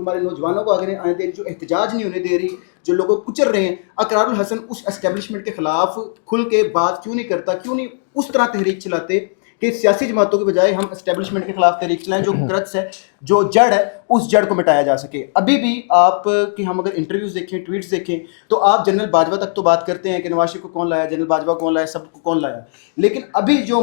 ہمارے نوجوانوں کو آگے آنے دے رہی, جو احتجاج نہیں ہونے دے رہی, جو لوگوں کو کچل رہے ہیں. اقرار الحسن اس اسٹیبلشمنٹ کے خلاف کھل کے بات کیوں نہیں کرتا, کیوں نہیں اس طرح تحریک چلاتے کہ سیاسی جماعتوں کے بجائے ہم اسٹیبلشمنٹ کے خلاف تحریک چلائیں, جو کرکس ہے, جو جڑ ہے, اس جڑ کو مٹایا جا سکے. ابھی بھی آپ کی ہم اگر انٹرویوز دیکھیں, ٹویٹس دیکھیں, تو آپ جنرل باجوہ تک تو بات کرتے ہیں کہ نواز شریف کو کون لایا, جنرل باجوہ کون لایا, سب کو کون لایا, لیکن ابھی جو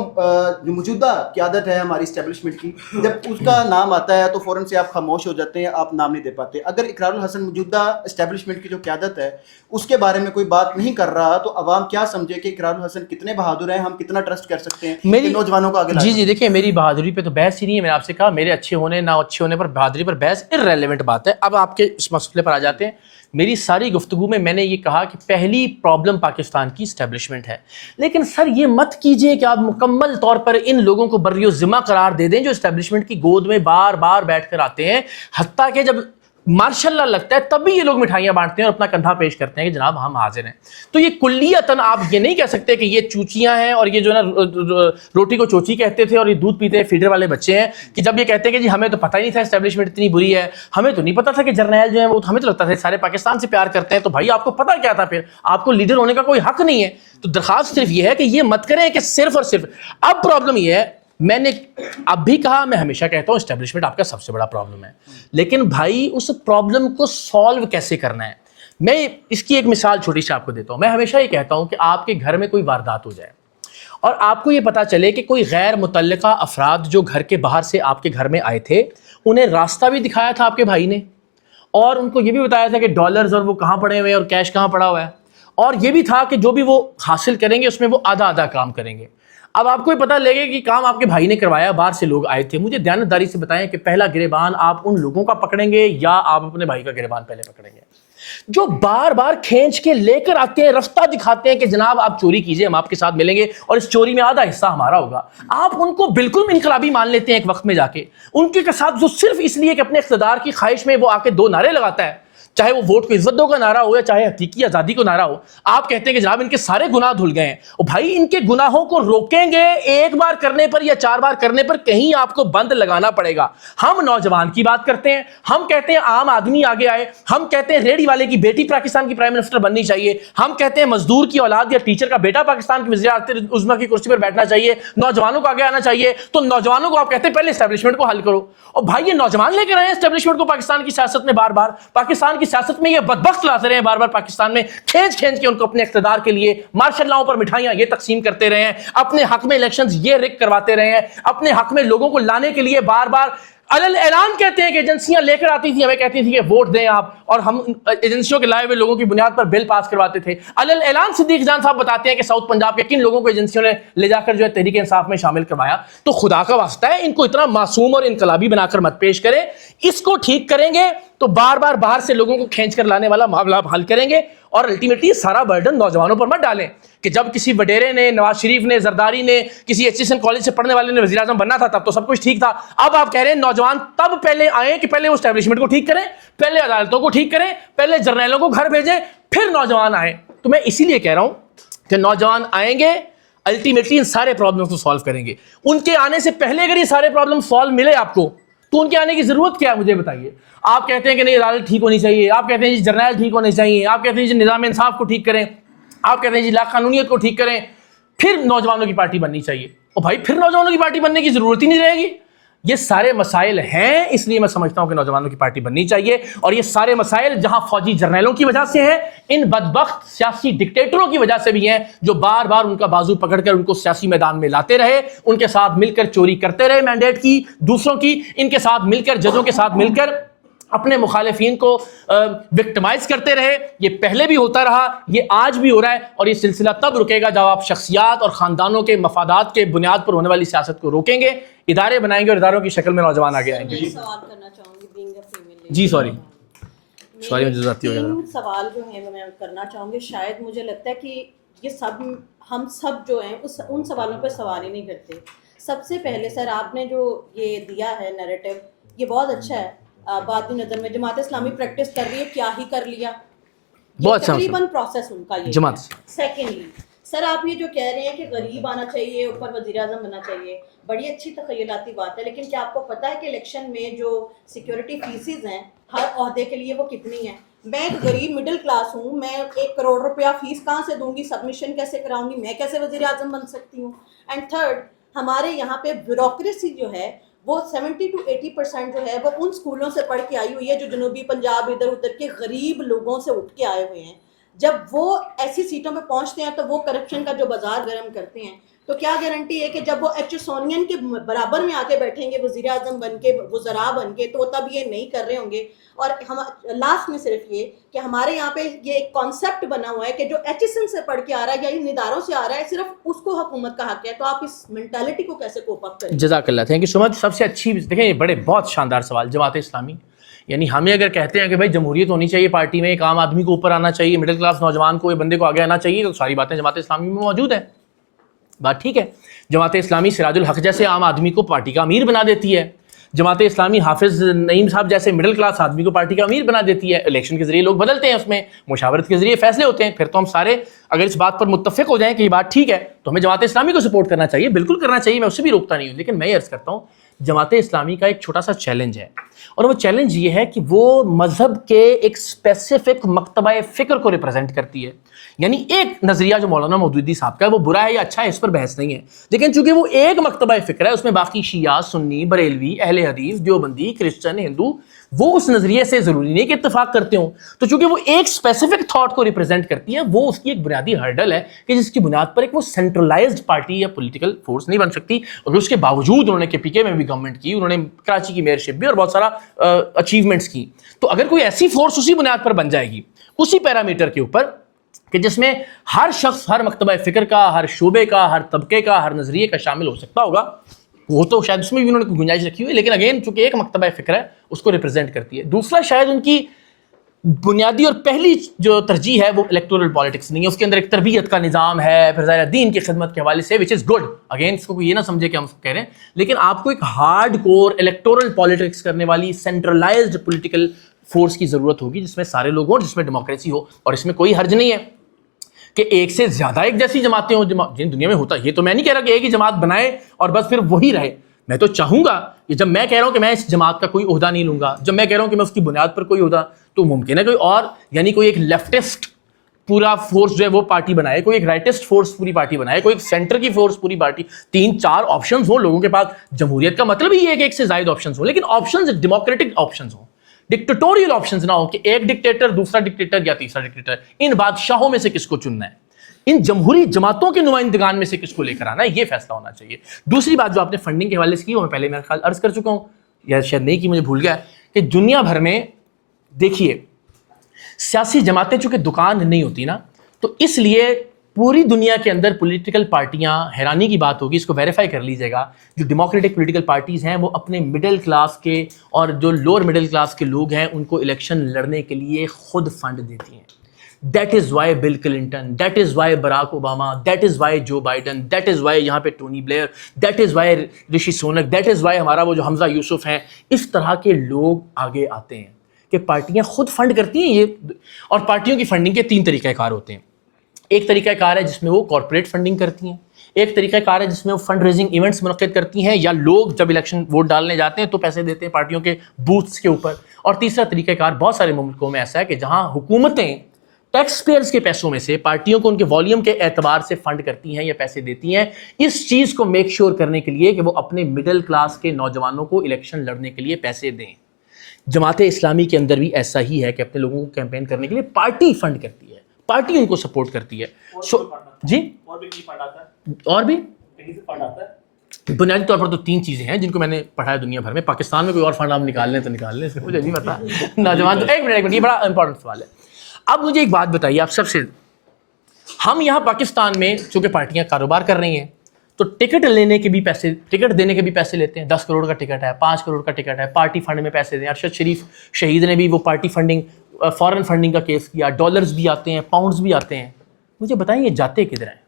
موجودہ قیادت ہے ہماری اسٹیبلشمنٹ کی, جب اس کا نام آتا ہے تو فوراً سے آپ خاموش ہو جاتے ہیں, آپ نام نہیں دے پاتے. اگر اقرار الحسن موجودہ اسٹیبلشمنٹ کی جو قیادت ہے اس کے بارے میں کوئی بات نہیں کر رہا, تو عوام کیا سمجھے کہ اقرار الحسن کتنے بہادر ہیں, ہم کتنا ٹرسٹ کر سکتے ہیں کہ نوجوانوں کو آگے لا. جی دیکھیں, میری بہادری پہ تو بحث ہی نہیں ہے. میں نے آپ سے کہا میرے اچھے ہونے نہ اچھے ہونے پر بہادری پر بحث ارریلیونٹ بات ہے. اب آپ کے اس مسئلے پر آ جاتے ہیں. میری ساری گفتگو میں نے یہ کہا کہ پہلی پرابلم پاکستان کی اسٹیبلشمنٹ ہے. لیکن سر یہ مت کیجئے کہ آپ مکمل طور پر ان لوگوں کو بری و ذمہ قرار دے دیں جو اسٹیبلشمنٹ کی گود میں بار بار بیٹھ کر آتے ہیں, حتیٰ کہ جب ماشاء اللہ لگتا ہے تب بھی یہ لوگ مٹھائیاں بانٹتے ہیں اور اپنا کندھا پیش کرتے ہیں کہ جناب ہم حاضر ہیں. تو یہ کلیتاً آپ یہ نہیں کہہ سکتے کہ یہ چوچیاں ہیں اور یہ جو ہے نا روٹی کو چوچی کہتے تھے اور یہ دودھ پیتے ہیں فیڈر والے بچے ہیں, کہ جب یہ کہتے ہیں کہ جی ہمیں تو پتہ ہی نہیں تھا اسٹیبلشمنٹ اتنی بری ہے, ہمیں تو نہیں پتا تھا کہ جرنیل جو ہیں وہ ہمیں تو لگتا تھا سارے پاکستان سے پیار کرتے ہیں. تو بھائی آپ کو پتا کیا تھا, پھر آپ کو لیڈر ہونے کا کوئی حق نہیں ہے. تو درخواست صرف یہ ہے کہ یہ مت کریں کہ صرف اور صرف. اب پرابلم یہ ہے, میں نے اب بھی کہا, میں ہمیشہ کہتا ہوں اسٹیبلشمنٹ آپ کا سب سے بڑا پرابلم ہے, لیکن بھائی اس پرابلم کو سالو کیسے کرنا ہے. میں اس کی ایک مثال چھوٹی سی آپ کو دیتا ہوں. میں ہمیشہ یہ کہتا ہوں کہ آپ کے گھر میں کوئی واردات ہو جائے اور آپ کو یہ پتا چلے کہ کوئی غیر متعلقہ افراد جو گھر کے باہر سے آپ کے گھر میں آئے تھے, انہیں راستہ بھی دکھایا تھا آپ کے بھائی نے, اور ان کو یہ بھی بتایا تھا کہ ڈالرز اور وہ کہاں پڑے ہوئے ہیں اور کیش کہاں پڑا ہوا ہے, اور یہ بھی تھا کہ جو بھی وہ حاصل کریں گے اس میں وہ آدھا آدھا کام کریں گے. اب آپ کو یہ پتہ لگے کہ کام آپ کے بھائی نے کروایا, باہر سے لوگ آئے تھے. مجھے دیانتداری سے بتائیں کہ پہلا گریبان آپ ان لوگوں کا پکڑیں گے یا آپ اپنے بھائی کا گریبان پہلے پکڑیں گے؟ جو بار بار کھینچ کے لے کر آتے ہیں, رفتہ دکھاتے ہیں کہ جناب آپ چوری کیجئے, ہم آپ کے ساتھ ملیں گے اور اس چوری میں آدھا حصہ ہمارا ہوگا. آپ ان کو بالکل انقلابی مان لیتے ہیں ایک وقت میں جا کے, ان کے ساتھ جو صرف اس لیے کہ اپنے اقتدار کی خواہش میں وہ آ کے دو نعرے لگاتا ہے, چاہے وہ ووٹ کو عزت دو کا نعرہ ہو یا چاہے حقیقی آزادی کو نعرہ ہو. آپ کہتے ہیں کہ جناب ان کے سارے گناہ دھل گئے ہیں. اور بھائی ان کے گناہوں کو روکیں گے ایک بار کرنے پر یا 4 بار کرنے پر, کہیں آپ کو بند لگانا پڑے گا. ہم نوجوان کی بات کرتے ہیں, ہم کہتے ہیں عام آدمی آگے آئے, ہم کہتے ہیں ریڑھی والے کی بیٹی پاکستان کی پرائم منسٹر بننی چاہیے, ہم کہتے ہیں مزدور کی اولاد یا ٹیچر کا بیٹا پاکستان کی وزیر اعظم عظمیٰ کی کرسی پر بیٹھنا چاہیے, نوجوانوں کو آگے آنا چاہیے. تو نوجوانوں کو آپ کہتے ہیں پہلے اسٹیبلشمنٹ کو حل کرو. اور بھائی یہ نوجوان لے کر آئے ہیں اسٹیبلشمنٹ کو پاکستان کی سیاست میں, بار بار پاکستان کی سیاست میں یہ بدبخت لاتے رہے ہیں, بار بار پاکستان میں کھینچ کھینچ کے ان کو اپنے اقتدار کے لیے مارشل لاؤں پر مٹھائیاں یہ تقسیم کرتے رہے ہیں, اپنے حق میں الیکشنز یہ رک کرواتے رہے ہیں, اپنے حق میں لوگوں کو لانے کے لیے بار بار علل اعلان کہتے ہیں کہ ایجنسیاں لے کر آتی تھیں, ہمیں کہتی تھی کہ ووٹ دیں آپ, اور ہم ایجنسیوں کے لائے ہوئے لوگوں کی بنیاد پر بل پاس کرواتے تھے. علل اعلان صدیق جان صاحب بتاتے ہیں کہ ساؤتھ پنجاب کے کن لوگوں کو ایجنسیوں نے لے جا کر جو ہے تحریک انصاف میں شامل کروایا. تو خدا کا واسطہ ہے ان کو اتنا معصوم اور انقلابی بنا کر مت پیش کریں. اس کو ٹھیک کریں گے تو بار بار باہر سے لوگوں کو کھینچ کر لانے والا معاملہ حل کریں گے, اور الٹیمیٹلی سارا برڈن نوجوانوں پر مت ڈالیں کہ جب کسی وڈیرے نے, نواز شریف نے, زرداری نے, کسی ایچ ایس این کالج سے پڑھنے والے نے وزیر اعظم بننا تھا تب تو سب کچھ ٹھیک تھا. اب آپ کہہ رہے ہیں نوجوان تب پہلے آئیں کہ پہلے وہ اسٹیبلشمنٹ کو ٹھیک کریں, پہلے عدالتوں کو ٹھیک کریں, پہلے جرنیلوں کو گھر بھیجیں, پھر نوجوان آئیں. تو میں اسی لیے کہہ رہا ہوں کہ نوجوان آئیں گے الٹیمیٹلی ان سارے پرابلمس کو سالو کریں گے. ان کے آنے سے پہلے اگر یہ سارے پرابلم سالو ملے آپ کو تو ان کے آنے کی ضرورت کیا ہے مجھے بتائیے. آپ کہتے ہیں کہ نہیں عدالت ٹھیک ہونی چاہیے, آپ کہتے ہیں جی جرنیل ٹھیک ہونے چاہیے, آپ کہتے ہیں جی نظام انصاف کو ٹھیک کریں, آپ کہتے ہیں جی لا قانونیت کو ٹھیک کریں, پھر نوجوانوں کی پارٹی بننی چاہیے. اور بھائی پھر نوجوانوں کی پارٹی بننے کی ضرورت ہی نہیں رہے گی. یہ سارے مسائل ہیں, اس لیے میں سمجھتا ہوں کہ نوجوانوں کی پارٹی بننی چاہیے. اور یہ سارے مسائل جہاں فوجی جرنیلوں کی وجہ سے ہیں, ان بدبخت سیاسی ڈکٹیٹروں کی وجہ سے بھی ہیں جو بار بار ان کا بازو پکڑ کر ان کو سیاسی میدان میں لاتے رہے, ان کے ساتھ مل کر چوری کرتے رہے مینڈیٹ کی دوسروں کی, ان کے ساتھ مل کر ججوں کے ساتھ مل کر اپنے مخالفین کو وکٹمائز کرتے رہے. یہ پہلے بھی ہوتا رہا, یہ آج بھی ہو رہا ہے, اور یہ سلسلہ تب رکے گا جب آپ شخصیات اور خاندانوں کے مفادات کے بنیاد پر ہونے والی سیاست کو روکیں گے, ادارے بنائیں گے اور اداروں کی شکل میں نوجوان آگے آئیں گے. سوال کرنا چاہوں گی بینگ اے فیمیل. جی سوری مجھے ذاتی ہو گیا. سوال جو ہیں میں کرنا چاہوں گی, شاید مجھے لگتا ہے کہ یہ سب ہم سب جو ہیں ان سوالوں پہ سوال ہی نہیں کرتے. سب سے پہلے سر آپ نے جو یہ دیا ہے نیریٹو, یہ بہت اچھا ہے. بات نظر میں جماعت اسلامی پریکٹس کر رہی ہے, کیا ہی کر لیا, یہ تقریباً پروسیس ان کا یہ جماعت. سیکنڈلی سر آپ یہ جو کہہ رہے ہیں کہ غریب آنا چاہیے, اوپر وزیر اعظم بننا چاہیے, بڑی اچھی تخیلاتی بات ہے, لیکن کیا آپ کو پتہ ہے کہ الیکشن میں جو سیکیورٹی فیسز ہیں ہر عہدے کے لیے وہ کتنی ہے. میں ایک غریب مڈل کلاس ہوں, میں 1 کروڑ روپیہ فیس کہاں سے دوں گی, سبمیشن کیسے کراؤں گی, میں کیسے وزیر اعظم بن سکتی ہوں. اینڈ تھرڈ, ہمارے یہاں پہ بیوروکریسی جو ہے وہ 70 to 80% جو ہے وہ ان اسکولوں سے پڑھ کے آئی ہوئی ہے جو جنوبی پنجاب ادھر ادھر کے غریب لوگوں سے اٹھ کے آئے ہوئے ہیں. جب وہ ایسی سیٹوں پہ پہنچتے ہیں تو وہ کرپشن کا جو بازار گرم کرتے ہیں, تو کیا گارنٹی ہے کہ جب وہ ایچ سونین کے برابر میں آ کے بیٹھیں گے وزیر اعظم بن کے, وزراء بن کے, تو تب یہ نہیں کر رہے ہوں گے. اور ہم لاسٹ میں صرف یہ کہ ہمارے یہاں پہ یہ ایک کانسیپٹ بنا ہوا ہے کہ جو ایچ سے پڑھ کے آ رہا ہے یا ان اداروں سے آ رہا ہے صرف اس کو حکومت کا حق ہے. تو آپ اس مینٹالٹی کو کیسے کوپ اپ کریں؟ جزاک اللہ, تھینک یو سو مچ. سب سے اچھی دیکھیں, یہ بڑے بہت شاندار سوال. جماعت اسلامی یعنی ہمیں اگر کہتے ہیں کہ بھائی جمہوریت ہونی چاہیے پارٹی میں, ایک عام آدمی کو اوپر آنا چاہیے, مڈل کلاس نوجوان کو, یہ بندے کو آگے آنا چاہیے, تو ساری باتیں جماعت اسلامی میں موجود ہیں. بات ٹھیک ہے. جماعت اسلامی سراج الحق جیسے عام آدمی کو پارٹی کا امیر بنا دیتی ہے. جماعت اسلامی حافظ نعیم صاحب جیسے مڈل کلاس آدمی کو پارٹی کا امیر بنا دیتی ہے. الیکشن کے ذریعے لوگ بدلتے ہیں, اس میں مشاورت کے ذریعے فیصلے ہوتے ہیں. پھر تو ہم سارے اگر اس بات پر متفق ہو جائیں کہ یہ بات ٹھیک ہے تو ہمیں جماعت اسلامی کو سپورٹ کرنا چاہیے. بالکل کرنا چاہیے, میں اسے بھی روکتا نہیں ہوں. لیکن میں یہ عرض کرتا ہوں, جماعت اسلامی کا ایک چھوٹا سا چیلنج ہے, اور وہ چیلنج یہ ہے کہ وہ مذہب کے ایک اسپیسیفک مکتبہ فکر کو ریپرزینٹ کرتی ہے. یعنی ایک نظریہ جو مولانا مودودی صاحب کا ہے وہ برا ہے یا اچھا ہے, اس پر بحث نہیں ہے, لیکن چونکہ وہ ایک مکتبہ فکر ہے, اس میں باقی شیعہ, سنی, بریلوی, اہل حدیث, دیوبندی, کرسچن, ہندو, وہ اس نظریے سے ضروری نہیں کہ اتفاق کرتے ہوں. تو چونکہ وہ ایک اسپیسیفک تھاٹ کو ریپرزینٹ کرتی ہے, وہ اس کی ایک بنیادی ہرڈل ہے کہ جس کی بنیاد پر ایک وہ سینٹرلائزڈ پارٹی یا پولیٹیکل فورس نہیں بن سکتی. اور اس کے باوجود انہوں نے کے پی کے میں بھی گورنمنٹ کی, انہوں نے کراچی کی میئرشپ بھی اور بہت سارا اچیومنٹس کی. تو اگر کوئی ایسی فورس اسی بنیاد پر بن جائے گی, اسی پیرامیٹر کے اوپر, کہ جس میں ہر شخص, ہر مکتبہ فکر کا, ہر شعبے کا, ہر طبقے کا, ہر نظریے کا شامل ہو سکتا ہوگا, وہ تو شاید اس میں بھی انہوں نے گنجائش رکھی ہوئی ہے. لیکن اگین چونکہ ایک مکتبہ فکر ہے, اس کو ریپرزینٹ کرتی ہے. دوسرا, شاید ان کی بنیادی اور پہلی جو ترجیح ہے وہ الیکٹورل پالیٹکس نہیں ہے, اس کے اندر ایک تربیت کا نظام ہے, پھر ظاہر دین کی خدمت کے حوالے سے, وچ از گڈ. اگین اس کو یہ نہ سمجھے کہ ہم کہہ رہے ہیں, لیکن آپ کو ایک ہارڈ کور الیکٹورل پالیٹکس کرنے والی سینٹرلائزڈ پولیٹیکل فورس کی ضرورت ہوگی, جس میں سارے لوگ ہوں, جس میں ڈیموکریسی ہو. اور اس میں کوئی حرج نہیں ہے کہ ایک سے زیادہ ایک جیسی جماعتیں ہوں جن دنیا میں ہوتا. یہ تو میں نہیں کہہ رہا کہ ایک ہی جماعت بنائے اور بس پھر وہی رہے. میں تو چاہوں گا کہ جب میں کہہ رہا ہوں کہ میں اس جماعت کا کوئی عہدہ نہیں لوں گا, جب میں کہہ رہا ہوں کہ میں اس کی بنیاد پر کوئی عہدہ, تو ممکن ہے کوئی اور, یعنی کوئی ایک لیفٹسٹ پورا فورس جو ہے وہ پارٹی بنائے, کوئی ایک رائٹسٹ فورس پوری پارٹی بنائے, کوئی ایک سینٹر کی فورس پوری پارٹی, 3-4 آپشنز ہوں لوگوں کے پاس. جمہوریت کا مطلب ہی یہ ہے کہ ایک سے زائد آپشنز ہوں, لیکن آپشنز ڈیموکریٹک آپشنز ہوں, ڈکٹیٹوریل آپشنز نہ ہوں کہ ایک ڈکٹیٹر, دوسرا ڈکٹیٹر یا تیسرا ڈکٹیٹر. ان بادشاہوں میں سے کس کو چننا ہے, ان جمہوری جماعتوں کے نمائندگان میں سے کس کو لے کر آنا ہے, یہ فیصلہ ہونا چاہیے. دوسری بات جو آپ نے فنڈنگ کے حوالے سے کی, وہ میں پہلے میرا خیال عرض کر چکا ہوں, یا شاید نہیں کی, مجھے بھول گیا, کہ دنیا بھر میں دیکھیے سیاسی جماعتیں چونکہ دکان نہیں ہوتی نا, تو اس لیے پوری دنیا کے اندر پولیٹیکل پارٹیاں, حیرانی کی بات ہوگی, اس کو ویریفائی کر لیجیے گا, جو ڈیموکریٹک پولیٹیکل پارٹیز ہیں وہ اپنے مڈل کلاس کے اور جو لوور مڈل کلاس کے لوگ ہیں ان کو الیکشن لڑنے کے لیے خود فنڈ دیتی ہیں. That is why Bill Clinton, that is why Barack Obama, that is why Joe Biden, that is why یہاں پہ Tony Blair, that is why Rishi Sunak, that is why ہمارا وہ جو حمزہ یوسف ہیں, اس طرح کے لوگ آگے آتے ہیں کہ پارٹیاں خود فنڈ کرتی ہیں. یہ اور پارٹیوں کی فنڈنگ کے 3 طریقہ کار ہوتے ہیں. ایک طریقہ کار ہے جس میں وہ کارپوریٹ فنڈنگ کرتی ہیں, ایک طریقہ کار ہے جس میں وہ فنڈ ریزنگ ایونٹس منعقد کرتی ہیں, یا لوگ جب الیکشن ووٹ ڈالنے جاتے ہیں تو پیسے دیتے ہیں پارٹیوں کے بوتھس کے اوپر. اور تیسرا طریقہ کار بہت سارے ملکوں میں ایسا ہے کہ جہاں حکومتیں ٹیکس پیئرز کے پیسوں میں سے پارٹیوں کو ان کے والیوم کے اعتبار سے فنڈ کرتی ہیں یا پیسے دیتی ہیں, اس چیز کو میک شیور کرنے کے لیے کہ وہ اپنے مڈل کلاس کے نوجوانوں کو الیکشن لڑنے کے لیے پیسے دیں. جماعت اسلامی کے اندر بھی ایسا ہی ہے کہ اپنے لوگوں کو کیمپین کرنے کے لیے پارٹی فنڈ کرتی ہے, پارٹی ان کو سپورٹ کرتی ہے. جی اور بھی بنیادی طور پر تو 3 چیزیں ہیں جن کو میں نے پڑھا ہے دنیا بھر میں. پاکستان میں کوئی اور فنڈ ہم نکال لیں تو نکال لیں, اس مجھے نہیں پتا. نوجوان تو ایک منٹ, یہ بڑا امپورٹنٹ سوال ہے. اب مجھے ایک بات بتائیے آپ سب سے, ہم یہاں پاکستان میں چونکہ پارٹیاں کاروبار کر رہی ہیں تو ٹکٹ لینے کے بھی پیسے, ٹکٹ دینے کے بھی پیسے لیتے ہیں. 10 کروڑ کا ٹکٹ ہے, 5 کروڑ کا ٹکٹ ہے, پارٹی فنڈ میں پیسے دیں. ارشد شریف شہید نے بھی وہ پارٹی فنڈنگ, فارن فنڈنگ کا کیس کیا. ڈالرز بھی آتے ہیں, پاؤنڈز بھی آتے ہیں. مجھے بتائیں یہ جاتے کدھر ہیں؟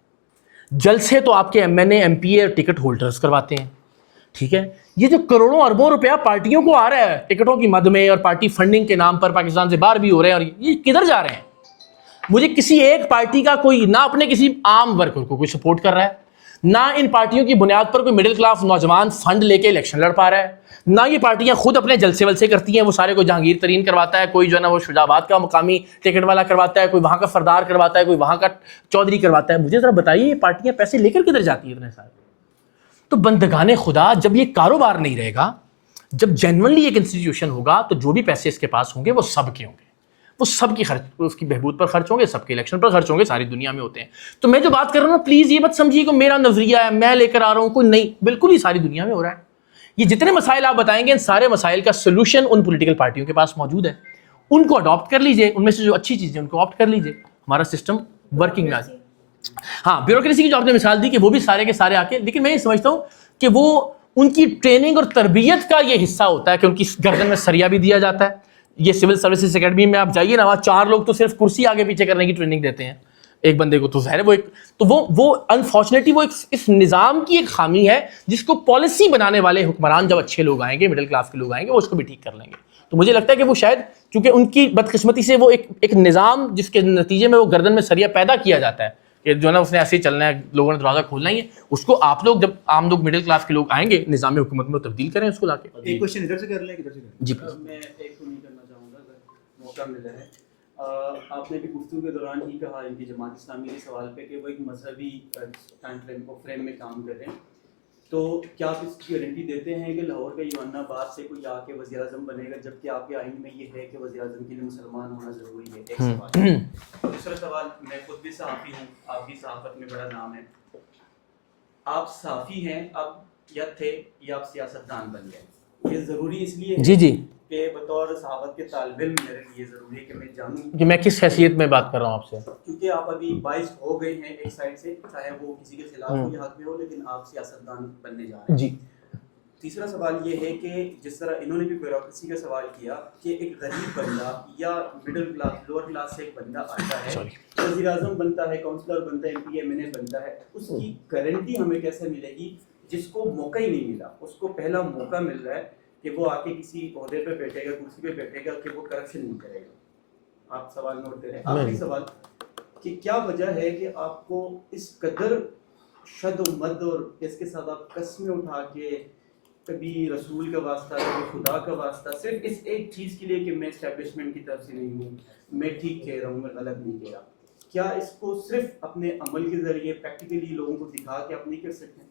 جلسے تو آپ کے MNA MP ٹکٹ ہولڈرز کرواتے ہیں, ٹھیک ہے. یہ جو کروڑوں اربوں روپیہ پارٹیوں کو آ رہا ہے ٹکٹوں کی مد میں اور پارٹی فنڈنگ کے نام پر پاکستان سے باہر بھی ہو رہے ہیں, اور یہ کدھر جا رہے ہیں؟ مجھے کسی ایک پارٹی کا کوئی نہ اپنے کسی عام ورکر کو کوئی سپورٹ کر رہا ہے, نہ ان پارٹیوں کی بنیاد پر کوئی مڈل کلاس نوجوان فنڈ لے کے الیکشن لڑ پا رہا ہے، نہ یہ پارٹیاں خود اپنے جلسے ولسے کرتی ہیں، وہ سارے کوئی جہانگیر ترین کرواتا ہے، کوئی جو ہے نا وہ شجاع آباد کا مقامی ٹکٹ والا کرواتا ہے، کوئی وہاں کا سردار کرواتا ہے، کوئی وہاں کا چودھری کرواتا ہے. مجھے ذرا بتائیے یہ پارٹیاں پیسے لے کر کدھر جاتی ہیں اتنے سارے؟ تو بندگان خدا، جب یہ کاروبار نہیں رہے گا، جب جینونلی ایک انسٹیٹیوشن ہوگا، تو جو بھی پیسے اس کے پاس ہوں گے وہ سب کے ہوں گے، وہ سب کی خرچ، اس کی بہبود پر خرچ ہوں گے، سب کے الیکشن پر خرچ ہوں گے، ساری دنیا میں ہوتے ہیں. تو میں جو بات کر رہا ہوں پلیز یہ مت سمجھیے کہ میرا نظریہ ہے، میں لے کر آ رہا ہوں، کوئی نہیں، بالکل ہی ساری دنیا میں ہو رہا ہے. یہ جتنے مسائل آپ بتائیں گے، ان سارے مسائل کا سولوشن ان پولیٹیکل پارٹیوں کے پاس موجود ہے. ان کو اڈاپٹ کر لیجئے، ان میں سے جو اچھی چیزیں ان کو اڈاپٹ کر لیجئے، ہمارا سسٹم ورکنگ میں آ جائے. ہاں، بیوروکریسی کی جو آپ نے مثال دی کہ وہ بھی سارے کے سارے آ کے، لیکن میں یہ سمجھتا ہوں کہ وہ ان کی ٹریننگ اور تربیت کا یہ حصہ ہوتا ہے کہ ان کی گردن میں سریا بھی دیا جاتا ہے. یہ سول سروسز اکیڈمی میں آپ جائیے نا، وہاں 4 لوگ تو صرف کرسی آگے پیچھے کرنے کی ٹریننگ دیتے ہیں ایک بندے کو. تو ظاہر ہے وہ ایک، تو وہ انفارچونیٹلی وہ اس نظام کی ایک خامی ہے جس کو پالیسی بنانے والے حکمران جب اچھے لوگ آئیں گے، مڈل کلاس کے لوگ آئیں گے، وہ اس کو بھی ٹھیک کر لیں گے. تو مجھے لگتا ہے کہ وہ شاید چونکہ ان کی بدقسمتی سے وہ ایک نظام جس کے نتیجے میں وہ گردن میں سریا پیدا کیا جاتا ہے کہ جو ہے نا اس نے ایسے ہی چلنا ہے، لوگوں نے دروازہ کھولنا ہی ہے، اس کو آپ لوگ جب عام لوگ مڈل کلاس کے لوگ آئیں گے نظام حکومت میں تبدیل کریں اس کو لا کے. ایک کوشچن ادھر سے کر لیں، ادھر سے کر لیں. جی میں ایک تو نہیں کرنا چاہوں گا اگر موقع ملا ہے. آپ نے بھی گفتگو کے دوران ہی کہا ان کی جماعت اسلامی کے سوال پہ کہ وہ ایک مذہبی ٹائم فریم میں کام کر رہے ہیں، تو کیا آپ اس کی گارنٹی دیتے ہیں کہ لاہور کا یوحنا آباد سے کوئی آ کے وزیر اعظم بنے گا، جبکہ آپ کے آئین میں یہ ہے کہ وزیر اعظم کے لیے مسلمان ہونا ضروری ہے؟ ایک سوال. دوسرا سوال، میں خود بھی صحافی ہوں، آپ کی صحافت میں بڑا نام ہے، آپ صحافی ہیں اب یا تھے یا آپ سیاستدان بن گئے؟ یہ ضروری اس لیے جی جی کہ بطور صحافت کے طالب علم میرے لیے ضروری ہے کہ میں جانوں کہ میں کس حیثیت میں بات کر رہا ہوں آپ سے، کیونکہ آپ ابھی باعث ہو گئے ہیں ایک سائڈ سے، چاہے وہ کسی کے خلاف ہو یا حق میں ہو، لیکن آپ سیاستدان بننے جا رہے ہیں. جی. تیسرا سوال یہ ہے کہ جس طرح انہوں نے بھی بیوروکریسی کا سوال کیا کہ ایک غریب بندہ یا مڈل کلاس لوور کلاس سے ایک بندہ آتا ہے، وزیر اعظم بنتا ہے، کاؤنسلر بنتا ہے، ایم پی ایم این اے بنتا ہے، اس کی گارنٹی ہمیں کیسے ملے گی جس کو موقع ہی نہیں ملا؟ اس کو پہلا موقع مل رہا ہے کہ وہ آ کے کسی عہدے پہ بیٹھے گا، کرسی پہ بیٹھے گا کہ وہ کرپشن نہیں کرے گا. آپ سوال نوٹ کریں. آخری سوال کہ کیا وجہ ہے کہ آپ کو اس قدر شد و مد اور اس کے ساتھ آپ قسمیں اٹھا کے کبھی رسول کا واسطہ کبھی خدا کا واسطہ صرف اس ایک چیز کے لیے کہ میں اسٹیبلشمنٹ کی طرف سے نہیں ہوں، میں ٹھیک کہہ رہا ہوں، میں غلط نہیں کہہ رہا، کیا اس کو صرف اپنے عمل کے ذریعے پریکٹیکلی لوگوں کو دکھا کے آپ نہیں کر سکتے؟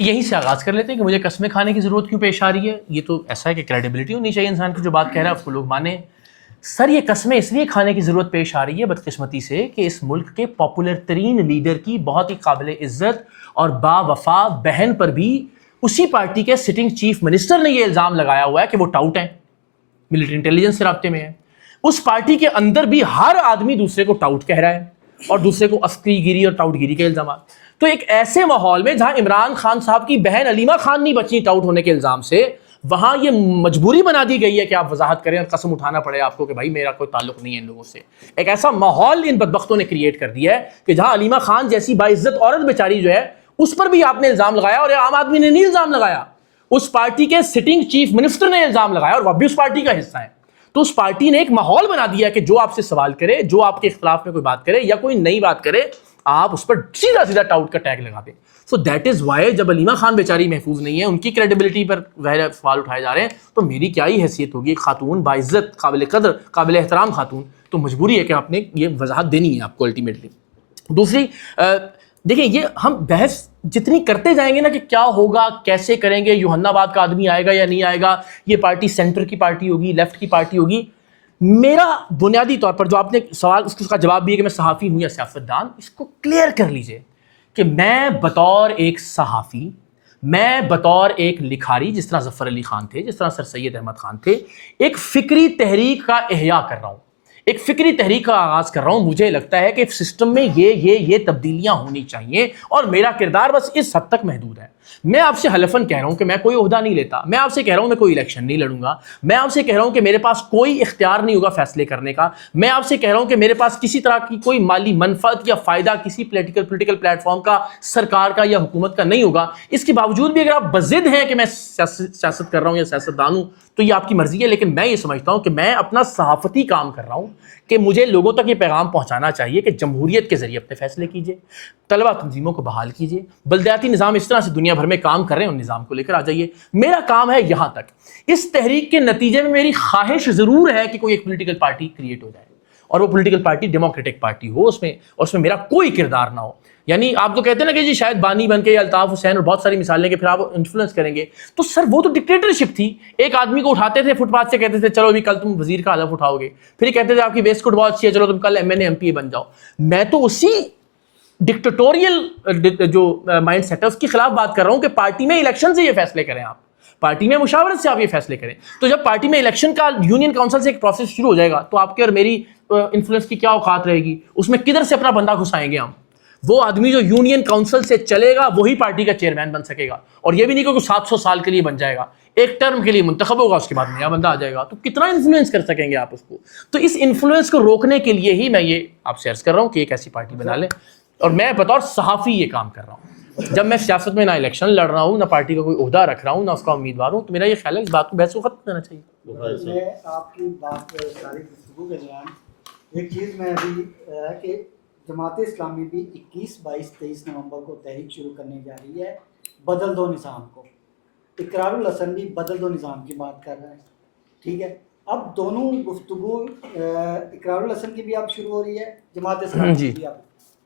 یہیں سے آغاز کر لیتے ہیں کہ مجھے قسمیں کھانے کی ضرورت کیوں پیش آ رہی ہے. یہ تو ایسا ہے کہ کریڈیبلٹی ہونی چاہیے انسان کی، جو بات کہہ رہا ہے اس کو لوگ مانیں. سر یہ قسمیں اس لیے کھانے کی ضرورت پیش آ رہی ہے بدقسمتی سے کہ اس ملک کے پاپولر ترین لیڈر کی بہت ہی قابل عزت اور با وفا بہن پر بھی اسی پارٹی کے سٹنگ چیف منسٹر نے یہ الزام لگایا ہوا ہے کہ وہ ٹاؤٹ ہیں، ملٹری انٹیلیجنس سے رابطے میں ہے. اس پارٹی کے اندر بھی ہر آدمی دوسرے کو ٹاؤٹ کہہ رہا ہے اور دوسرے کو عسکری گیری اور ٹاؤٹ گیری کے الزامات. تو ایک ایسے ماحول میں جہاں عمران خان صاحب کی بہن علیمہ خان نہیں بچی ٹاؤٹ ہونے کے الزام سے، وہاں یہ مجبوری بنا دی گئی ہے کہ آپ وضاحت کریں اور قسم اٹھانا پڑے آپ کو کہ بھائی میرا کوئی تعلق نہیں ہے ان لوگوں سے. ایک ایسا ماحول ان بدبختوں نے کریٹ کر دیا ہے کہ جہاں علیمہ خان جیسی باعزت عورت بیچاری جو ہے اس پر بھی آپ نے الزام لگایا، اور عام آدمی نے نہیں الزام لگایا، اس پارٹی کے سٹنگ چیف منسٹر نے الزام لگایا اور وہ بھی اس پارٹی کا حصہ ہے. تو اس پارٹی نے ایک ماحول بنا دیا کہ جو آپ سے سوال کرے، جو آپ کے اختلاف میں کوئی بات کرے یا کوئی نئی بات کرے، آپ اس پر سیدھا سیدھا ٹاؤٹ کا ٹیگ لگا دیں. سو دیٹ از وائی جب علیمہ خان بیچاری محفوظ نہیں ہے، ان کی کریڈیبلٹی پر ظاہر سوال اٹھائے جا رہے ہیں، تو میری کیا ہی حیثیت ہوگی، خاتون باعزت قابل قدر قابل احترام خاتون، تو مجبوری ہے کہ آپ نے یہ وضاحت دینی ہے آپ کو الٹیمیٹلی. دوسری دیکھیں، یہ ہم بحث جتنی کرتے جائیں گے نا کہ کیا ہوگا، کیسے کریں گے، یوحنا آباد کا آدمی آئے گا یا نہیں آئے گا، یہ پارٹی سینٹر کی پارٹی ہوگی، لیفٹ کی پارٹی ہوگی، میرا بنیادی طور پر جو آپ نے سوال اس کا جواب بھی ہے کہ میں صحافی ہوں یا سیاستدان، اس کو کلیئر کر لیجئے کہ میں بطور ایک صحافی، میں بطور ایک لکھاری، جس طرح ظفر علی خان تھے، جس طرح سر سید احمد خان تھے، ایک فکری تحریک کا احیاء کر رہا ہوں، ایک فکری تحریک کا آغاز کر رہا ہوں. مجھے لگتا ہے کہ سسٹم میں یہ تبدیلیاں ہونی چاہیے اور میرا کردار بس اس حد تک محدود ہے. میں آپ سے حلفاً کہہ رہا ہوں کہ میں کوئی عہدہ نہیں لیتا, میں آپ سے کہہ رہا ہوں میں کوئی الیکشن نہیں لڑوں گا, میں آپ سے کہہ رہا ہوں کہ میرے پاس کوئی اختیار نہیں ہوگا فیصلے کرنے کا, میں آپ سے کہہ رہا ہوں کہ میرے پاس کسی طرح کی کوئی مالی منفعت یا فائدہ کسی پولیٹیکل پلیٹ فارم کا, سرکار کا یا حکومت کا نہیں ہوگا. اس کے باوجود بھی اگر آپ بضد ہیں کہ میں سیاست کر رہا ہوں یا سیاستدان ہوں تو یہ آپ کی مرضی ہے, لیکن میں یہ سمجھتا ہوں کہ میں اپنا صحافتی کام کر رہا ہوں کہ مجھے لوگوں تک یہ پیغام پہنچانا چاہیے کہ جمہوریت کے ذریعے اپنے فیصلے کیجیے, طلبہ تنظیموں کو بحال کیجیے, بلدیاتی نظام اس طرح سے دنیا بھر میں کام کر رہے ہیں ان نظام کو لے کر آ جائیے. میرا کام ہے یہاں تک. اس تحریک کے نتیجے میں میری خواہش ضرور ہے کہ کوئی ایک پولیٹیکل پارٹی کریٹ ہو جائے اور وہ پولیٹیکل پارٹی ڈیموکریٹک پارٹی ہو, اس میں میرا کوئی کردار نہ ہو. یعنی آپ تو کہتے ہیں نا کہ جی شاید بانی بن کے یا الطاف حسین اور بہت ساری مثالیں کہ پھر آپ انفلوئنس کریں گے, تو سر وہ تو ڈکٹیٹرشپ تھی. ایک آدمی کو اٹھاتے تھے فٹ پاتھ سے, کہتے تھے چلو ابھی کل تم وزیر کا حلف اٹھاؤ گے, پھر یہ کہتے تھے آپ کی ویسٹ کوٹ بہت اچھی ہے, چلو تم کل MNA MP بن جاؤ. میں تو اسی ڈکٹیٹوریل جو مائنڈ سیٹ ہے اس کے خلاف بات کر رہا ہوں کہ پارٹی میں الیکشن سے یہ فیصلے کریں, آپ پارٹی میں مشاورت سے آپ یہ فیصلے کریں. تو جب پارٹی میں الیکشن کا یونین کاؤنسل سے ایک پروسیس شروع ہو جائے گا تو آپ کے اور میری انفلوئنس کی کیا اوقات رہے گی, اس میں کدھر سے اپنا بندہ گھسائیں گے ہم. وہ آدمی جو یونین کاؤنسل سے چلے گا وہی پارٹی کا چیئرمین بن سکے گا, اور یہ بھی نہیں کہ 700 سال کے لیے بن جائے گا, ایک ٹرم کے لیے منتخب ہوگا, اس کے بعد نیا بندہ آ جائے گا. تو کتنا انفلوئنس کر سکیں گے آپ اس کو. تو اس انفلوئنس کو روکنے کے لیے ہی میں یہ آپ سے عرض کر رہا ہوں کہ ایک ایسی پارٹی بنا لیں, اور میں بطور صحافی یہ کام کر رہا ہوں. جب میں سیاست میں نہ الیکشن لڑ رہا ہوں, نہ پارٹی کا کوئی عہدہ رکھ رہا ہوں, نہ اس کا امیدوار ہوں, تو میرا یہ خیال ہے اس بات کو بحث کو ختم کرنا چاہیے. میں آپ کی بات ساری گفتگو کے دوران ایک چیز میں ابھی کہ جماعت اسلامی بھی 21, 22, 23 نومبر کو تحریک شروع کرنے جا رہی ہے بدل دو نظام کو. اقرار الحسن بھی بدل دو نظام کی بات کر رہا ہے, ٹھیک ہے. اب دونوں گفتگو اقرار الحسن کی بھی اب شروع ہو رہی ہے, جماعت اسلامی کی بھی. اب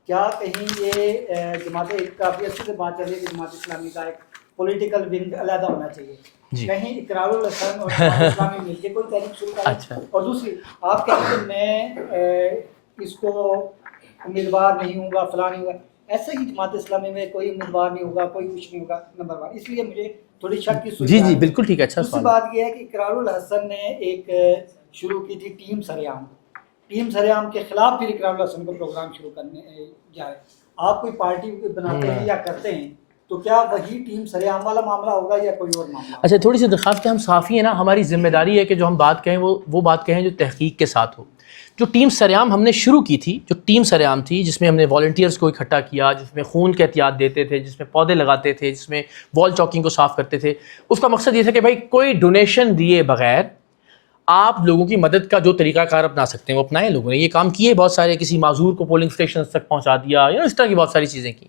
کیا کہیں یہ جماعت کافی عرصے سے بات چل رہی ہے کہ جماعت اسلامی کا ایک پولیٹیکل ونگ علیحدہ ہونا چاہیے, کہیں اقرار الحسن اور جماعت اسلامی مل کے کوئی تحریک شروع کریں؟ اور دوسری آپ کہتے ہیں میں اس کو امیدوار نہیں ہوں گا, فلاں نہیں ہوگا, ایسا ہی جماعت اسلامی میں کوئی امیدوار نہیں ہوگا, کوئی کچھ نہیں ہوگا, نمبر 1. اس لیے مجھے تھوڑی شک کی صورت. جی بالکل ٹھیک ہے. اچھا دوسری بات یہ ہے کہ اقرار الحسن نے ایک شروع کی تھی ٹیم سریام کے خلاف پھر اقرار الحسن کو پروگرام شروع کرنے جا رہے ہیں. آپ کوئی پارٹی بناتے ہیں یا کرتے ہیں تو کیا وہی ٹیم سریام والا معاملہ ہوگا یا کوئی اور معاملہ؟ اچھا, تھوڑی سی درخواست ہے, ہم صحافی ہیں نا, ہماری ذمہ داری ہے کہ جو ہم بات کہیں وہ بات کہیں جو تحقیق کے ساتھ ہو. جو ٹیم سریام ہم نے شروع کی تھی, جو ٹیم سریام تھی جس میں ہم نے والنٹیئرز کو اکٹھا کیا, جس میں خون کے احتیاط دیتے تھے, جس میں پودے لگاتے تھے, جس میں وال چاکنگ کو صاف کرتے تھے, اس کا مقصد یہ تھا کہ بھائی کوئی ڈونیشن دیے بغیر آپ لوگوں کی مدد کا جو طریقہ کار اپنا سکتے ہیں وہ اپنائیں. لوگوں نے یہ کام کیے بہت سارے, کسی معذور کو پولنگ اسٹیشن تک پہنچا دیا, یا اس طرح کی بہت ساری چیزیں کی.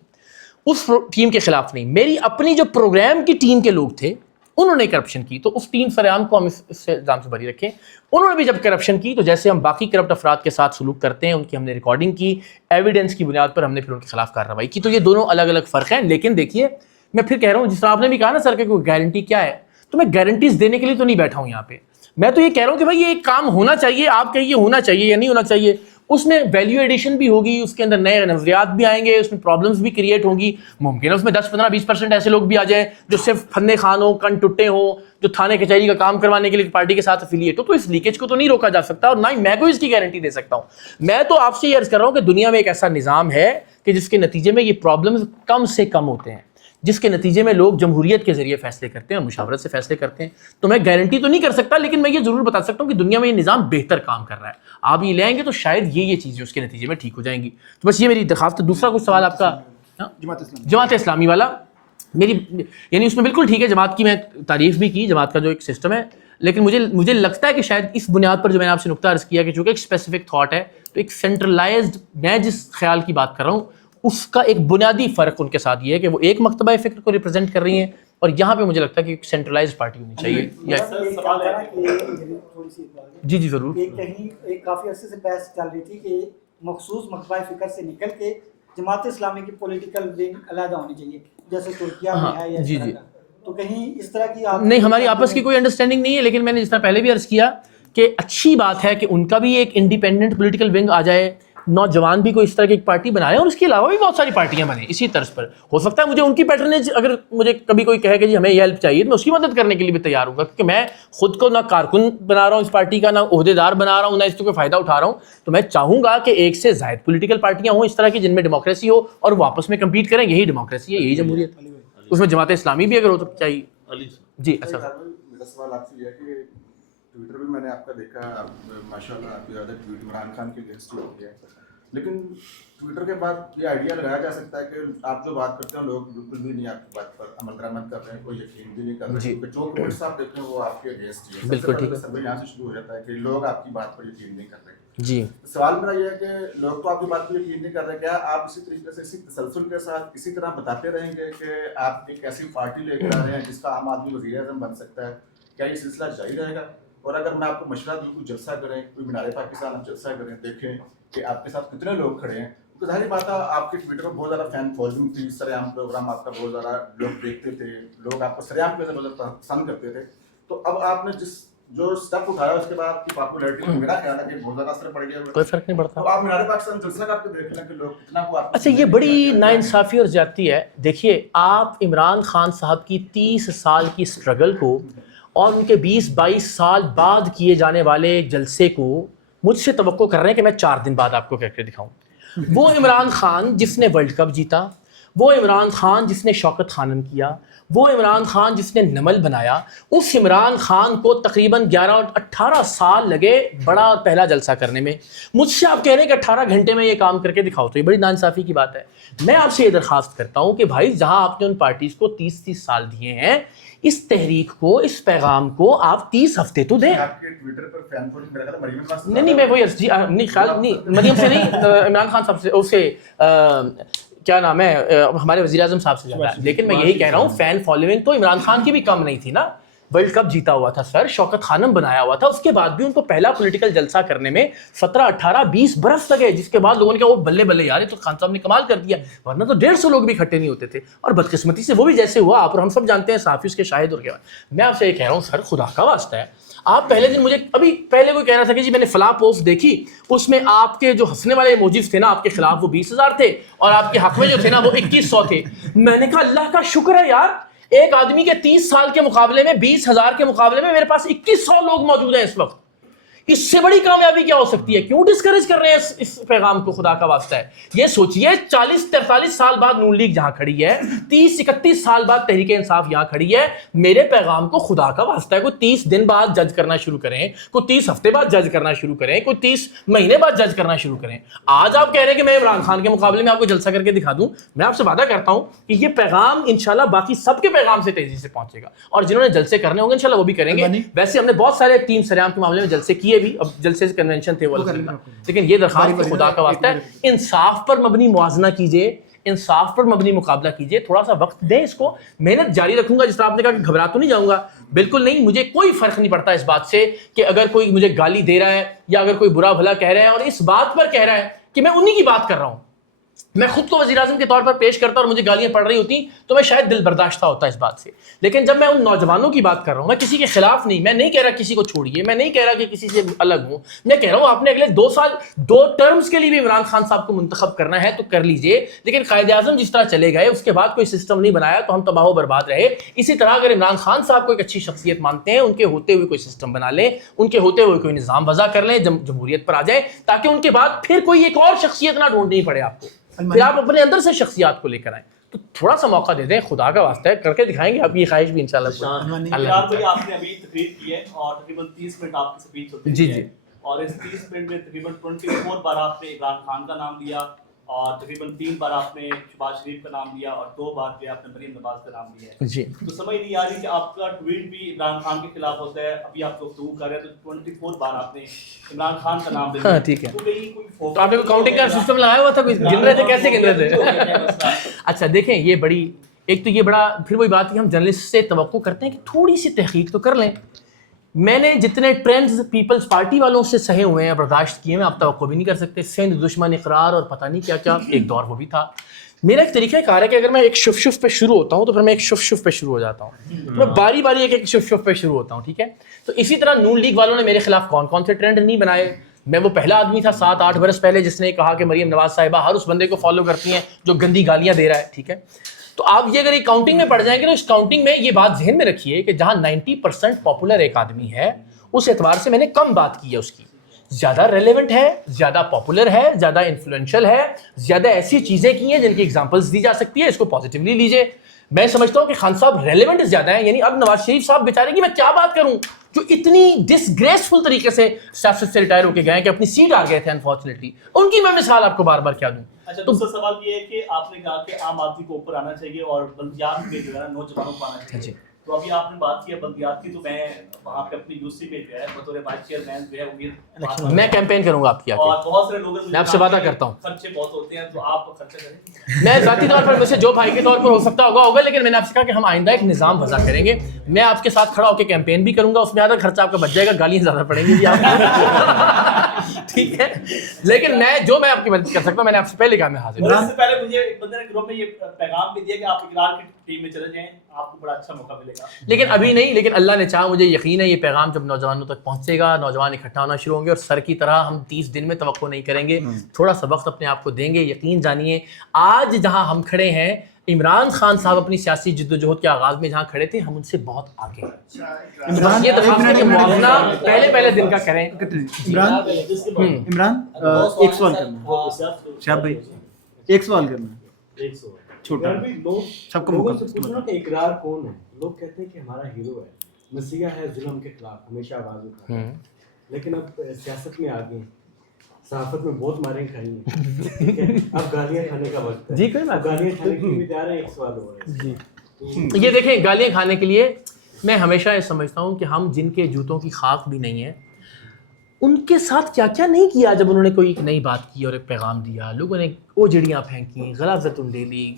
اس ٹیم کے خلاف نہیں, میری اپنی جو پروگرام کی ٹیم کے لوگ تھے انہوں نے کرپشن کی, تو اس ٹیم سریام کو ہم اس الزام سے بری رکھیں. انہوں نے بھی جب کرپشن کی تو جیسے ہم باقی کرپٹ افراد کے ساتھ سلوک کرتے ہیں, ان کی ہم نے ریکارڈنگ کی, ایویڈنس کی بنیاد پر ہم نے پھر ان کے خلاف کارروائی کی. تو یہ دونوں الگ الگ فرق ہیں. لیکن دیکھیے میں پھر کہہ رہا ہوں, جس طرح آپ نے بھی کہا نا سر کہ کوئی گارنٹی کیا ہے, تو میں گارنٹیز دینے کے لیے تو نہیں بیٹھا ہوں یہاں پہ. میں تو یہ کہہ رہا ہوں کہ بھائی یہ ایک کام ہونا چاہیے, آپ کہیے ہونا چاہیے یا نہیں ہونا چاہیے, اس میں ویلیو ایڈیشن بھی ہوگی, اس کے اندر نئے نظریات بھی آئیں گے, اس میں پرابلمس بھی کریٹ ہوں گی. ممکن ہے اس میں 10, 15, 20% ایسے لوگ بھی آ جائیں جو صرف پھنے خان ہوں, کن ٹٹے ہوں, جو تھانے کچہری کا کام کروانے کے لیے پارٹی کے ساتھ افیلیٹ ہو. تو اس لیکیج کو تو نہیں روکا جا سکتا, اور نہ ہی میں کوئی اس کی گارنٹی دے سکتا ہوں. میں تو آپ سے یہ عرض کر رہا ہوں کہ دنیا میں ایک ایسا نظام ہے کہ جس کے نتیجے میں یہ پرابلمس کم سے کم ہوتے ہیں, جس کے نتیجے میں لوگ جمہوریت کے ذریعے فیصلے کرتے ہیں, مشاورت سے فیصلے کرتے ہیں. تو میں گارنٹی تو نہیں کر سکتا, لیکن میں یہ ضرور بتا سکتا ہوں کہ دنیا میں یہ نظام بہتر کام کر رہا ہے. آپ یہ لے آئیں گے تو شاید یہ چیزیں اس کے نتیجے میں ٹھیک ہو جائیں گی. تو بس یہ میری درخواست ہے. دوسرا کچھ سوال آپ کا جماعت اسلامی والا, میری یعنی اس میں بالکل ٹھیک ہے, جماعت کی میں تعریف بھی کی, جماعت کا جو ایک سسٹم ہے, لیکن مجھے لگتا ہے کہ شاید اس بنیاد پر جو میں نے آپ سے نقطہ عرض کیا کہ چونکہ ایک اسپیسیفک تھاٹ ہے, تو ایک سینٹرلائزڈ, میں جس خیال کی بات کر رہا ہوں اس کا ایک بنیادی فرق ان کے ساتھ یہ ہے کہ وہ ایک مکتبہ فکر کو ریپرزینٹ کر رہی ہیں, اور یہاں پہ مجھے لگتا ہے کہ ایک سینٹرلائزڈ پارٹی ہونی چاہیے. جی ضرور. کہیں ایک کافی عرصے سے بحث چل رہی تھی کہ مخصوص مکتبہ فکر سے نکل کے جماعت اسلامی کی پولیٹیکل ونگ علیحدہ ہونی چاہیے, جیسے ترکیہ میں ہے یا جی. تو کہیں اس طرح کی نہیں, ہماری آپس کی کوئی انڈرسٹینڈنگ نہیں ہے, لیکن میں نے جس طرح پہلے بھی عرض کیا کہ اچھی بات ہے کہ ان کا بھی ایک انڈیپینڈنٹ پولیٹیکل ونگ آ جائے, نوجوان بھی کوئی اس طرح کی ایک پارٹی بنائے, اور اس کے علاوہ بھی بہت ساری پارٹیاں بنیں اسی طرز پر. ہو سکتا ہے مجھے ان کی پیٹرنیج, اگر مجھے کبھی کوئی کہے کہ جی ہمیں یہ ہیلپ چاہیے, تو میں اس کی مدد کرنے کے لیے بھی تیار ہوں گا, کیونکہ میں خود کو نہ کارکن بنا رہا ہوں اس پارٹی کا, نہ عہدے دار بنا رہا ہوں, نہ اس کو کوئی فائدہ اٹھا رہا ہوں. تو میں چاہوں گا کہ ایک سے زائد پولیٹیکل پارٹیاں ہوں اس طرح کی جن میں ڈیموکریسی ہو, اور وہ آپس میں کمپیٹ کریں. یہی ڈیموکریسی ہے, یہی جمہوریت. اس میں جماعت اسلامی بھی اگر ہو تو چاہیے جی. اچھا میرا سوال آپ سے یہ ہے کہ ٹویٹر پہ میں نے آپ کا دیکھا، ماشاء اللہ آپ کی زیادہ ٹویٹ عمران خان کے اگینسٹ ہوتی ہے، لیکن ٹویٹر کے بعد یہ آئیڈیا لگایا جا سکتا ہے کہ آپ جو بات کرتے ہیں لوگ بالکل بھی نہیں آپ کی بات پر عمل درآمد کر رہے ہیں، کوئی یقین بھی نہیں کر رہے ہیں، کیونکہ جو کمنٹس آپ دیکھتے ہیں وہ آپ کے اگینسٹ ہی ہے. بالکل ٹھیک ہے. سروے یہاں سے شروع ہو جاتا ہے کہ لوگ آپ کی بات پر یقین نہیں کر رہے. جی سوال میرا یہ ہے کہ لوگ تو آپ کی بات پر یقین نہیں کر رہے، کیا آپ اسی طریقے سے اسی تسلسل کے ساتھ اسی طرح بتاتے رہیں گے کہ آپ ایک ایسی پارٹی لے کر آ رہے ہیں جس کا عام آدمی وزیر اعظم بن سکتا ہے؟ کیا یہ سلسلہ جاری رہے گا؟ اور اگر میں آپ کو مشورہ دوں کوئی جلسہ کریں، کوئی مینار پاکستان آپ جلسہ کریں، دیکھیں کہ آپ کے ساتھ کتنے لوگ کھڑے ہیں. تو ظاہر بات ہے آپ کے ٹویٹر پر بہت زیادہ فین فالوئنگ تھی، سر عام پروگرام آپ کا بہت زیادہ لوگ دیکھتے تھے، لوگ آپ کو سر عام پہ پسند کرتے تھے. تو اب آپ نے جو اسٹیپ اٹھایا اس کے بعد آپ کی پاپولیرٹی کو میرا خیال ہے کہ بہت زیادہ اثر پڑ گیا. کوئی فرق نہیں پڑتا. تو آپ مینار پاکستان جلسہ کر کے دیکھ لیں کہ لوگ کتنا کو آپ. اچھا یہ بڑی ناانصافی اور زیادتی ہے. دیکھیے آپ عمران خان صاحب کی 30 سال کی اسٹرگل کو اور ان کے 20-22 سال بعد کیے جانے والے جلسے کو مجھ سے توقع کر رہے ہیں کہ میں 4 دن بعد آپ کو کر کے دکھاؤں. وہ عمران خان جس نے ورلڈ کپ جیتا، وہ عمران خان جس نے شوکت خانم کیا، وہ عمران خان جس نے نمل بنایا، اس عمران خان کو تقریباً 11 اور 18 سال لگے بڑا اور پہلا جلسہ کرنے میں. مجھ سے آپ کہہ رہے ہیں کہ 18 گھنٹے میں یہ کام کر کے دکھاؤ، تو یہ بڑی ناانصافی کی بات ہے. میں آپ سے یہ درخواست کرتا ہوں کہ بھائی جہاں آپ نے ان پارٹیز کو 30 سال دیے ہیں، اس تحریک کو، اس پیغام کو آپ 30 ہفتے تو دیں. آپ کے ٹویٹر پر فین فالوئنگ میرا خیال ہے مریم نواز. نہیں میں وہی نہیں خیال نہیں مریم سے نہیں، عمران خان صاحب سے، اسے کیا نام ہے ہمارے وزیر اعظم صاحب سے زیادہ ہے. لیکن میں یہی کہہ رہا ہوں فین فالوئنگ تو عمران خان کی بھی کم نہیں تھی نا. ورلڈ کپ جیتا ہوا تھا سر، شوکت خانم بنایا ہوا تھا، اس کے بعد بھی ان کو پہلا پولیٹیکل جلسہ کرنے میں 17, 18, 20 برس لگے، جس کے بعد لوگوں نے کہا وہ بلے بلے یار تو خان صاحب نے کمال کر دیا، ورنہ تو 150 لوگ بھی اکٹھے نہیں ہوتے تھے. اور بدقسمتی سے وہ بھی جیسے ہوا، آپ اور ہم سب جانتے ہیں صحافی اس کے شاہد. اور کیا میں آپ سے یہ کہہ رہا ہوں سر، خدا کا واسطہ ہے، آپ پہلے دن مجھے ابھی پہلے کوئی کہہ رہا تھا کہ جی میں نے فلاں پوسٹ دیکھی، اس میں آپ کے جو ہنسنے والے ایموجیز تھے نا آپ کے خلاف وہ 20,000 تھے اور آپ کے حق میں جو تھے نا وہ 2100 تھے. میں نے کہا اللہ کا شکر ہے یار، ایک آدمی کے 30 سال کے مقابلے میں 20,000 کے مقابلے میں میرے پاس 2100 لوگ موجود ہیں اس وقت. اس سے بڑی کامیابی کیا ہو سکتی ہے؟ کیوں ڈسکریج کر رہے ہیں اس پیغام کو؟ خدا کا واسطہ ہے یہ سوچئے 40-43 سال بعد نون لیگ جہاں کھڑی ہے، 30-31 سال بعد تحریک انصاف یہاں کھڑی ہے، میرے پیغام کو خدا کا واسطہ ہے کوئی 30 دن بعد جج کرنا شروع کریں، کوئی 30 ہفتے بعد جج کرنا شروع کریں، کوئی 30 مہینے بعد جج کرنا شروع کریں. آج آپ کہہ رہے ہیں کہ میں عمران خان کے مقابلے میں آپ کو جلسہ کر کے دکھا دوں. میں آپ سے وعدہ کرتا ہوں کہ یہ پیغام انشاءاللہ باقی سب کے پیغام سے تیزی سے پہنچے گا، اور جنہوں نے جلسے کرنے ہوں گے انشاءاللہ وہ بھی کریں گے. ویسے ہم نے بہت سارے ٹیم سریام کے معاملے میں جلسے کیے بھی، اب جلسے سے کنونشن تھے وہ الحمدللہ. لیکن یہ درخواست خدا کا واسطہ ہے انصاف پر مبنی موازنہ کیجئے، انصاف پر مبنی مقابلہ کیجئے، تھوڑا سا وقت دیں اس کو. محنت جاری رکھوں گا، جس طرح آپ نے کہا کہ گھبرا تو نہیں جاؤں گا، بالکل نہیں. مجھے کوئی فرق نہیں پڑتا اس بات سے کہ اگر کوئی مجھے گالی دے رہا ہے یا اگر کوئی برا بھلا کہہ رہا ہے اور اس بات پر کہہ رہا ہے کہ میں انہی کی بات کر رہا ہوں. میں خود کو وزیر اعظم کے طور پر پیش کرتا اور مجھے گالیاں پڑ رہی ہوتی تو میں شاید دل برداشتہ ہوتا اس بات سے. لیکن جب میں ان نوجوانوں کی بات کر رہا ہوں، میں کسی کے خلاف نہیں، میں نہیں کہہ رہا کسی کو چھوڑیے، میں نہیں کہہ رہا کہ کسی سے الگ ہوں، میں کہہ رہا ہوں آپ نے اگلے 2 سال 2 ٹرمز کے لیے بھی عمران خان صاحب کو منتخب کرنا ہے تو کر لیجئے. لیکن قائد اعظم جس طرح چلے گئے اس کے بعد کوئی سسٹم نہیں بنایا تو ہم تباہ و برباد رہے. اسی طرح اگر عمران خان صاحب کو ایک اچھی شخصیت مانتے ہیں، ان کے ہوتے ہوئے کوئی سسٹم بنا لیں، ان کے ہوتے ہوئے کوئی نظام وضع کر لیں، جمہوریت پر آ جائیں، تاکہ ان کے بعد پھر کوئی ایک اور شخصیت نہ ڈھونڈنی پڑے آپ کو، پھر آپ اپنے اندر سے شخصیات کو لے کر آئیں. تو تھوڑا سا موقع دے دیں، خدا کا واسطہ ہے کر کے دکھائیں گے. آپ کی خواہش بھی انشاءاللہ اللہ بھائی آپ نے ابھی تقریر کی ہے اور تقریباً 30 منٹ آپ کی اسپیچ ہوتی ہے. جی جی. اور اس 30 منٹ میں تقریباً 24 بار آپ نے عمران خان کا نام لیا اور تقریباً 3 بار آپ نے شہباز شریف کا نام لیا اور 2 بار جو آپ نے مریم نواز کا نام لیا ہے. جی. تو سمجھ نہیں آ رہی کہ آپ کا ٹویٹ بھی عمران خان کے خلاف ہوتا ہے. ابھی آپ گفتگو کر رہے ہیں تو 24 بار آپ نے عمران خان کا نام لیا. ہاں ٹھیک ہے. تو آپ نے کوئی کاؤنٹنگ کا سسٹم لگایا ہوا تھا؟ کوئی گن رہے تھے؟ کیسے گن رہے تھے؟ اچھا دیکھیں یہ بڑی ایک تو یہ بڑا پھر وہی بات ہے ہم جرنلسٹ سے توقع کرتے ہیں کہ تھوڑی سی تحقیق تو کر لیں. میں نے جتنے ٹرینڈز پیپلز پارٹی والوں سے سہے ہوئے ہیں برداشت کیے ہیں، آپ توقع بھی نہیں کر سکتے. سندھ دشمن اقرار اور پتہ نہیں کیا کیا ایک دور وہ بھی تھا. میرا ایک طریقہ کار ہے کہ اگر میں ایک شف پہ شروع ہوتا ہوں تو پھر میں ایک شف پہ شروع ہو جاتا ہوں، میں باری باری ایک شف پہ شروع ہوتا ہوں. ٹھیک ہے. تو اسی طرح نون لیگ والوں نے میرے خلاف کون کون سے ٹرینڈ نہیں بنائے. میں وہ پہلا آدمی تھا 7-8 برس پہلے جس نے کہا کہ مریم نواز صاحبہ ہر اس بندے کو فالو کرتی ہیں جو گندی گالیاں دے رہا ہے. ٹھیک ہے. تو آپ یہ اگر ایک کاؤنٹنگ میں پڑ جائیں گے تو اس کاؤنٹنگ میں یہ بات ذہن میں رکھیے کہ جہاں 90% پاپولر ایک آدمی ہے اس اعتبار سے میں نے کم بات کی ہے اس کی. زیادہ ریلیونٹ ہے، زیادہ پاپولر ہے، زیادہ انفلوئنشل ہے، زیادہ ایسی چیزیں کی ہیں جن کی ایگزامپلس دی جا سکتی ہے. اس کو پازیٹیولی لیجئے. میں سمجھتا ہوں کہ خان صاحب ریلیونٹ زیادہ ہیں. یعنی اب نواز شریف صاحب بیچارے کی میں کیا بات کروں, جو اتنی ڈسگریسفل طریقے سے سیاست سے ریٹائر ہو کے گئے کہ اپنی سیٹ آ گئے تھے انفارچونیٹلی, ان کی میں مثال آپ کو بار بار کیا دوں. اچھا دوسرا سوال یہ ہے کہ آپ نے کہا کہ عام آدمی کو اوپر آنا چاہیے اور بلدیات میں جو ہے نوجوانوں کو آنا چاہیے. تو ابھی آپ نے بات کی ہے بلدیات کی, تو میں وہاں پہ اپنی یوسی میں جو ہے بطور وائس چیئرمین جو ہے امید میں کیمپین کروں گا آپ کی, اور بہت سارے لوگ میں آپ سے وعدہ کرتا ہوں خرچے بہت ہوتے ہیں, تو آپ خرچہ کریں. میں ذاتی طور پر ویسے جو بھائی کے طور پر ہو سکتا ہوگا, لیکن میں نے آپ سے کہا کہ ہم آئندہ ایک نظام وضع کریں گے. میں آپ کے ساتھ کھڑا ہو کے کیمپین بھی کروں گا, اس میں زیادہ خرچہ آپ کا بچ جائے گا, گالیاں زیادہ پڑیں گی آپ کو, ٹھیک ہے. لیکن میں آپ کی مدد کر سکتا ہوں, میں نے آپ سے پہلے کہا میں حاضر ہوں. اس سے پہلے مجھے ایک بندے نے گروپ میں یہ پیغام بھی دیا کہ آپ اقرار کی ٹیم میں چلے جائیں, آپ کو بڑا اچھا موقع ملے گا. لیکن ابھی نہیں, لیکن اللہ نے چاہا, مجھے یقین ہے یہ پیغام جب نوجوانوں تک پہنچے گا, نوجوان اکٹھا ہونا شروع ہوں گے, اور سر کی طرح ہم 30 دن میں توقع نہیں کریں گے, تھوڑا سا وقت اپنے آپ کو دیں گے. یقین جانیے آج جہاں ہم کھڑے ہیں, عمران خان صاحب اپنی سیاسی جدوجہد کے آغاز میں جہاں کھڑے تھے, ہم ان سے بہت آگے ہیں. یہ درخواست ہے کہ موازنہ پہلے دن کا کریں. عمران ایک سوال کرنا ہے شہاب بھائی, ایک سوال کرنا ہے چھوٹا, سب کو موقع پوچھنا کہ اقرار کون ہے. لوگ کہتے ہیں کہ ہمارا ہیرو ہے, مسیحا ہے, ظلم کے خلاف ہمیشہ آواز اٹھاتا ہے, لیکن اب سیاست میں آگے ہیں, صحافت میں بہت ماریں کھائی ہیں, اب گالیاں کھانے کا وقت ہے. جی کوئی بات, گالیاں کھانے کے لیے تیار ہیں. ایک سوال ہو رہا ہے, یہ دیکھیں گالیاں کھانے کے لیے میں ہمیشہ یہ سمجھتا ہوں کہ ہم جن کے جوتوں کی خاک بھی نہیں ہے, ان کے ساتھ کیا کیا نہیں کیا جب انہوں نے کوئی ایک نئی بات کی اور ایک پیغام دیا. لوگوں نے اوجڑیاں پھینکی, غلاظت انڈیلی,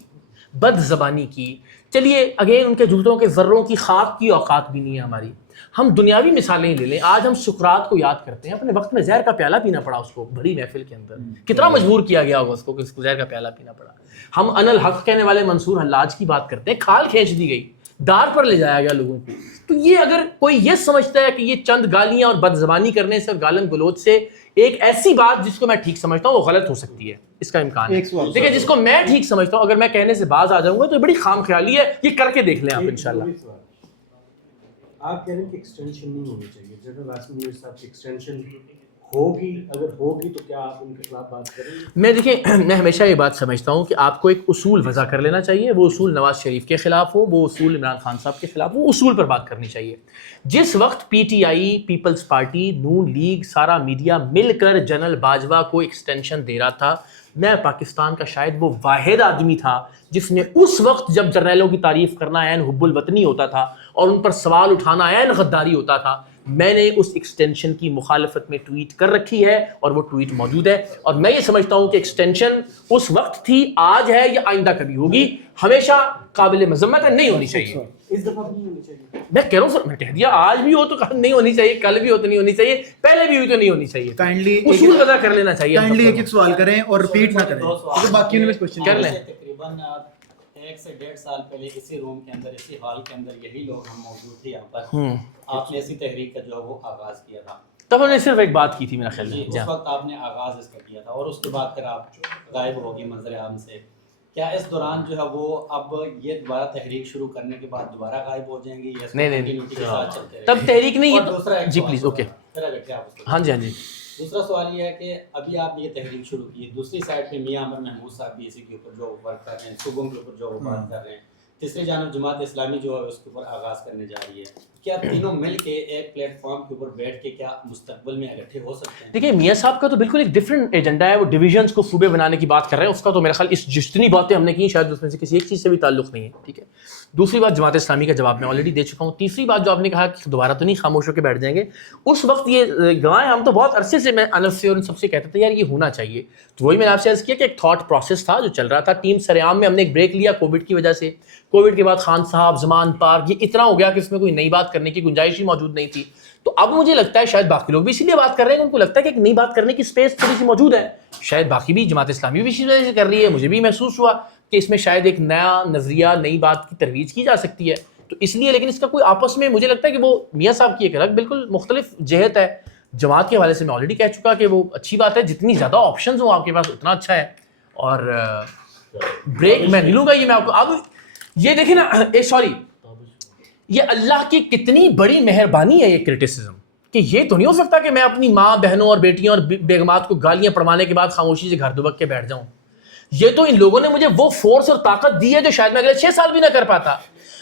بد زبانی کی. چلیے اگین ان کے جوتوں کے ذروں کی خاک کی اوقات بھی نہیں ہے ہماری. ہم دنیاوی مثالیں ہی لے لیں, آج ہم سقراط کو یاد کرتے ہیں, اپنے وقت میں زہر کا پیالہ پینا پڑا اس کو بڑی محفل کے اندر, کتنا مجبور کیا گیا ہوگا اس کو کہ اس کو زہر کا پیالہ پینا پڑا. ہم ان الحق کہنے والے منصور حلاج کی بات کرتے ہیں, کھال کھینچ دی گئی, دار پر لے جایا گیا لوگوں کو. تو یہ اگر کوئی یہ سمجھتا ہے کہ یہ چند گالیاں اور بد زبانی کرنے سے, گالن گلوچ سے ایک ایسی بات جس کو میں ٹھیک سمجھتا ہوں وہ غلط ہو سکتی ہے, اس کا امکان ہے. لیکن جس کو میں ٹھیک سمجھتا ہوں اگر میں کہنے سے باز آ جاؤں گا تو یہ بڑی خام خیالی ہے, یہ کر کے دیکھ لیں آپ انشاءاللہ. آپ کہہ رہے ہیں کہ ایکسٹینشن نہیں ہونی چاہیے. جنرل عاصم منیر صاحب کی ایکسٹینشن ہوگی, اگر ہوگی تو کیا آپ ان کے خلاف بات کریں گے؟ میں دیکھیں, میں ہمیشہ یہ بات سمجھتا ہوں کہ آپ کو ایک اصول وضع کر لینا چاہیے. وہ اصول نواز شریف کے خلاف ہو, وہ اصول عمران خان صاحب کے خلاف, وہ اصول پر بات کرنی چاہیے. جس وقت P T I, Peoples Party, Noon League, سارا میڈیا مل کر جنرل باجوہ کو ایکسٹینشن دے رہا تھا, میں پاکستان کا شاید وہ واحد آدمی تھا جس نے اس وقت جب جرنیلوں کی تعریف کرنا عین حب الوطنی ہوتا تھا اور ان پر سوال اٹھانا عین غداری ہوتا تھا, میں نے اس ایکسٹینشن کی مخالفت میں ٹویٹ کر رکھی ہے اور وہ ٹویٹ موجود ہے. اور میں یہ سمجھتا ہوں کہ ایکسٹینشن اس وقت تھی, آج ہے یا آئندہ کبھی ہوگی, ہمیشہ قابل مذمت ہے, نہیں ہونی چاہیے. اس دفعہ بھی نہیں ہونی چاہیے. میں کہہ رہا ہوں سر, میں کہہ دیا آج بھی ہو تو نہیں ہونی چاہیے, کل بھی ہو تو نہیں ہونی چاہیے, پہلے بھی ہوئی تو نہیں ہونی چاہیے. کائنڈلی اصول وضع کر لینا چاہیے. کائنڈلی ایک سوال کریں اور ریپیٹ نہ کریں, باقیوں نے کوشچن کر لیں. تقریباً 1 سے 1.5 سال پہلے اسی روم کے اندر, اسی ہال کے اندر یہی لوگ ہم موجود تھے یہاں پر, آپ نے اسی تحریک کا جو ہے وہ آغاز کیا تھا. تب انہوں نے صرف ایک بات کی تھی میرا خیال ہے, اس وقت آپ نے آغاز اس کا کیا تھا اور اس کے بعد پھر آپ غائب ہو گئے منظر عام سے. کیا اس دوران جو ہے وہ اب یہ دوبارہ تحریک شروع کرنے کے بعد دوبارہ غائب ہو جائیں گے یا نہیں, کے ساتھ چلتے رہیں گے؟ تب تحریک نہیں ہے. دوسرا جی پلیز, اوکے, ہاں جی ہاں جی. دوسرا سوال یہ ہے کہ ابھی آپ نے یہ تحریک شروع کی, دوسری سائڈ پہ میاں عمر محمود صاحب بھی اسی کے اوپر جو ورک کر رہے ہیں, صوبوں کے اوپر جو وہ بات کر رہے ہیں, تیسری جانب جماعت اسلامی جو ہے اس کے اوپر آغاز کرنے جا رہی ہے. کیا تینوں مل کے ایک پلیٹ فارم کے اوپر بیٹھ کے کیا مستقبل میں اکٹھے ہو سکتے ہیں؟ دیکھیں میاں صاحب کا تو بالکل ایک ڈفرینٹ ایجنڈا ہے, وہ ڈویژنس کو صوبے بنانے کی بات کر رہے ہیں, اس کا تو میرا خیال اس جتنی باتیں ہم نے کی شاید اس میں سے کسی ایک چیز سے بھی تعلق نہیں ہے, ٹھیک ہے. دوسری بات جماعت اسلامی کا جواب میں آلریڈی دے چکا ہوں. تیسری بات جو آپ نے کہا کہ دوبارہ تو نہیں خاموش ہو کے بیٹھ جائیں گے, اس وقت یہ گوائیں ہم تو بہت عرصے سے میں انس سے اور ان سب سے کہتا تھا یار یہ ہونا چاہیے. تو وہی میں نے آپ سے عرض کیا کہ ایک تھاٹ پروسیس تھا جو چل رہا تھا. ٹیم سریام میں ہم نے ایک بریک لیا کووڈ کی وجہ سے, کووڈ کے بعد خان صاحب, زمان پارک, یہ اتنا ہو گیا کہ اس میں کوئی نئی بات کرنے کی گنجائش ہی موجود نہیں تھی. تو اب مجھے لگتا ہے شاید باقی لوگ بھی اسی لیے بات کر رہے ہیں, ان کو لگتا ہے کہ ایک نئی بات کرنے کی سپیس تھوڑی سی موجود ہے. شاید باقی بھی جماعت اسلامی بھی اسی وجہ سے کر رہی ہے. مجھے بھی محسوس ہوا کہ اس میں شاید ایک نیا نظریہ, نئی بات کی ترویج کی جا سکتی ہے, تو اس لیے. لیکن اس کا کوئی آپس میں مجھے لگتا ہے کہ وہ میاں صاحب کی ایک الگ بالکل مختلف جہت ہے. جماعت کے حوالے سے میں آلریڈی کہہ چکا کہ وہ اچھی بات ہے, جتنی زیادہ آپشنز ہوں آپ کے پاس اتنا اچھا ہے. اور بریک میں نہیں لوں گا, یہ میں آپ کو اب یہ دیکھیں نا, سوری, یہ اللہ کی کتنی بڑی مہربانی ہے یہ کرٹیسزم, کہ یہ تو نہیں ہو سکتا کہ میں اپنی ماں, بہنوں اور بیٹیوں اور بیگمات کو گالیاں پڑھوانے کے بعد خاموشی سے گھر دبک کے بیٹھ جاؤں. یہ تو ان لوگوں نے مجھے وہ فورس اور طاقت دی ہے جو شاید میں اگلے 6 سال بھی نہ کر پاتا.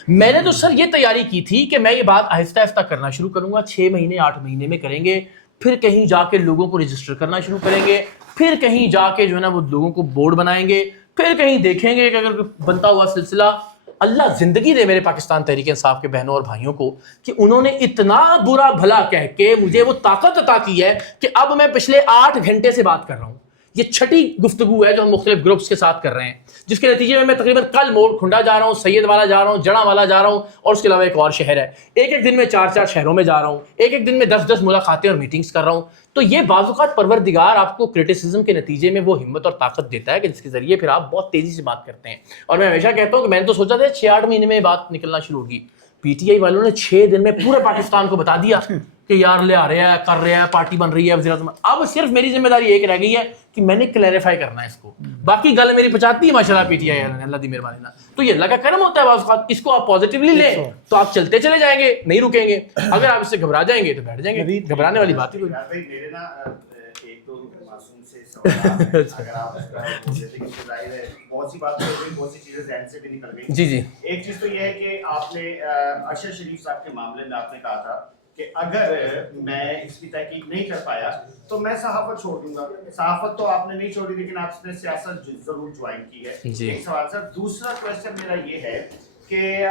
میں نے تو سر یہ تیاری کی تھی کہ میں یہ بات آہستہ آہستہ کرنا شروع کروں گا, 6 مہینے 8 مہینے میں کریں گے, پھر کہیں جا کے لوگوں کو رجسٹر کرنا شروع کریں گے, پھر کہیں جا کے جو ہے نا وہ لوگوں کو بورڈ بنائیں گے, پھر کہیں دیکھیں گے کہ اگر بنتا ہوا سلسلہ. اللہ زندگی دے میرے پاکستان تحریک انصاف کے بہنوں اور بھائیوں کو کہ انہوں نے اتنا برا بھلا کہہ کے مجھے وہ طاقت عطا کی ہے کہ اب میں پچھلے 8 گھنٹے سے بات کر رہا ہوں. یہ 6ٹھی گفتگو ہے جو ہم مختلف گروپس کے ساتھ کر رہے ہیں, جس کے نتیجے میں تقریباً کل موڑ کھنڈا جا رہا ہوں, سید والا جا رہا ہوں, جڑا والا جا رہا ہوں, اور اس کے علاوہ ایک اور شہر ہے. ایک دن میں 4 شہروں میں جا رہا ہوں, ایک دن میں 10 ملاقاتیں اور میٹنگز کر رہا ہوں. تو یہ بعض اوقات پروردگار آپ کو کرٹیسزم کے نتیجے میں وہ ہمت اور طاقت دیتا ہے کہ جس کے ذریعے پھر آپ بہت تیزی سے بات کرتے ہیں. اور میں ہمیشہ کہتا ہوں کہ میں نے تو سوچا تھا 6-8 مہینے میں بات نکلنا شروع ہوگی. پی ٹی آئی والوں نے 6 دن میں پورے پاکستان کو بتا دیا کہ یار لے آ رہے ہیں, کر رہے ہیں, پارٹی بن رہی ہے وزیر اعظم. اب صرف میری ذمہ داری ایک رہ گئی ہے کہ میں نے کلیریفائی کرنا ہے اس کو. باقی گل میری پچاتی ہے ماشاءاللہ پی ٹی آئی والوں نے, اللہ دی مہربانی. تو یہ اللہ کا کرم ہوتا ہے بعض اوقات. اس کو آپ پازیٹیولی لیں تو آپ چلتے چلے جائیں گے, نہیں رکیں گے. اگر آپ اس سے گھبرا جائیں گے تو بیٹھ جائیں گے. گھبرانے والی بات ہی کوئی نہیں. میرے نا ایک تو معصوم سے سوال اگر آپ اس کا ظاہر ہے بہت سی باتیں ہو گئی, بہت سی چیزیں ذہن سے بھی نکل گئی. جی ایک چیز تو یہ ہے کہ آپ نے ارشد شریف صاحب کے معاملے میں آپ نے کہا تھا کہ اگر میں اس کی تحقیق نہیں کر پایا تو میں صحافت چھوڑ دوں گا. صحافت تو آپ نے نہیں چھوڑی لیکن آپ نے سیاست ضرور جوائن کی ہے. ایک سوال سر. دوسرا کویسچن میرا یہ ہے کہ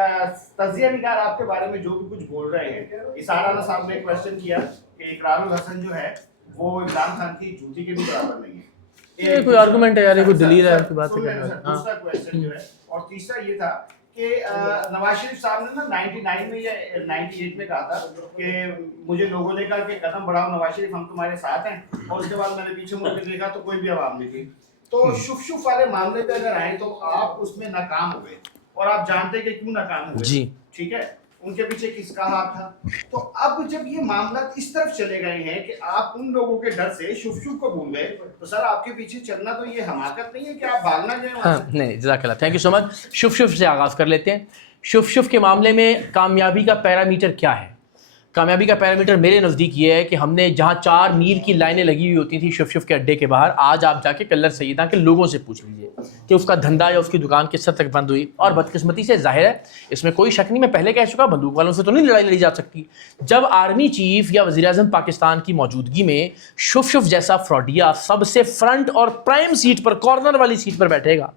تجزیہ نگار آپ کے بارے میں جو بھی کچھ بول رہے ہیں, اسحاق رانا صاحب نے کویسچن کیا کہ اقرار الحسن جو ہے وہ عمران خان کی جوتی کے بھی برابر نہیں ہے. یہ کوئی آرگومنٹ ہے یار, یہ کوئی دلیل ہے کی بات ہے. دوسرا کویسچن جو ہے, اور تیسرا یہ تھا کہ نواز شریف صاحب نے نا 99 میں یا 98 میں کہا تھا کہ مجھے لوگوں نے کہا کہ قدم بڑھاؤ نواز شریف, ہم تمہارے ساتھ ہیں, اور اس کے بعد میں نے پیچھے مڑ کے دیکھا تو کوئی بھی عوام نہیں تھی. تو شف والے معاملے پہ اگر آئیں تو آپ اس میں ناکام ہو گئے, اور آپ جانتے ہیں کہ کیوں ناکام ہوئے. جی ٹھیک ہے, ان کے پیچھے کس کا ہاتھ تھا. تو اب جب یہ معاملات اس طرف چلے گئے ہیں کہ آپ ان لوگوں کے ڈر سے شف کو بھول گئے, تو سر آپ کے پیچھے چلنا تو یہ حماقت نہیں ہے کہ آپ بھاگنا جائیں وہاں سے؟ نہیں, جزاک اللہ, تھینک یو سو مچ. شف سے آغاز کر لیتے ہیں. شف کے معاملے میں کامیابی کا پیرامیٹر کیا ہے؟ کامیابی کا پیرامیٹر میرے نزدیک یہ ہے کہ ہم نے جہاں 4 میل کی لائنیں لگی ہوئی ہوتی تھیں شف کے اڈے کے باہر, آج آپ جا کے کلر سیدہ کے لوگوں سے پوچھ لیجئے کہ اس کا دھندا یا اس کی دکان کس حد تک بند ہوئی. اور بدقسمتی سے ظاہر ہے اس میں کوئی شک نہیں, میں پہلے کہہ چکا, بندوق والوں سے تو نہیں لڑائی لڑی جا سکتی. جب آرمی چیف یا وزیر اعظم پاکستان کی موجودگی میں شف جیسا فراڈیا سب سے فرنٹ اور پرائم سیٹ پر, کارنر والی سیٹ پر بیٹھے گا,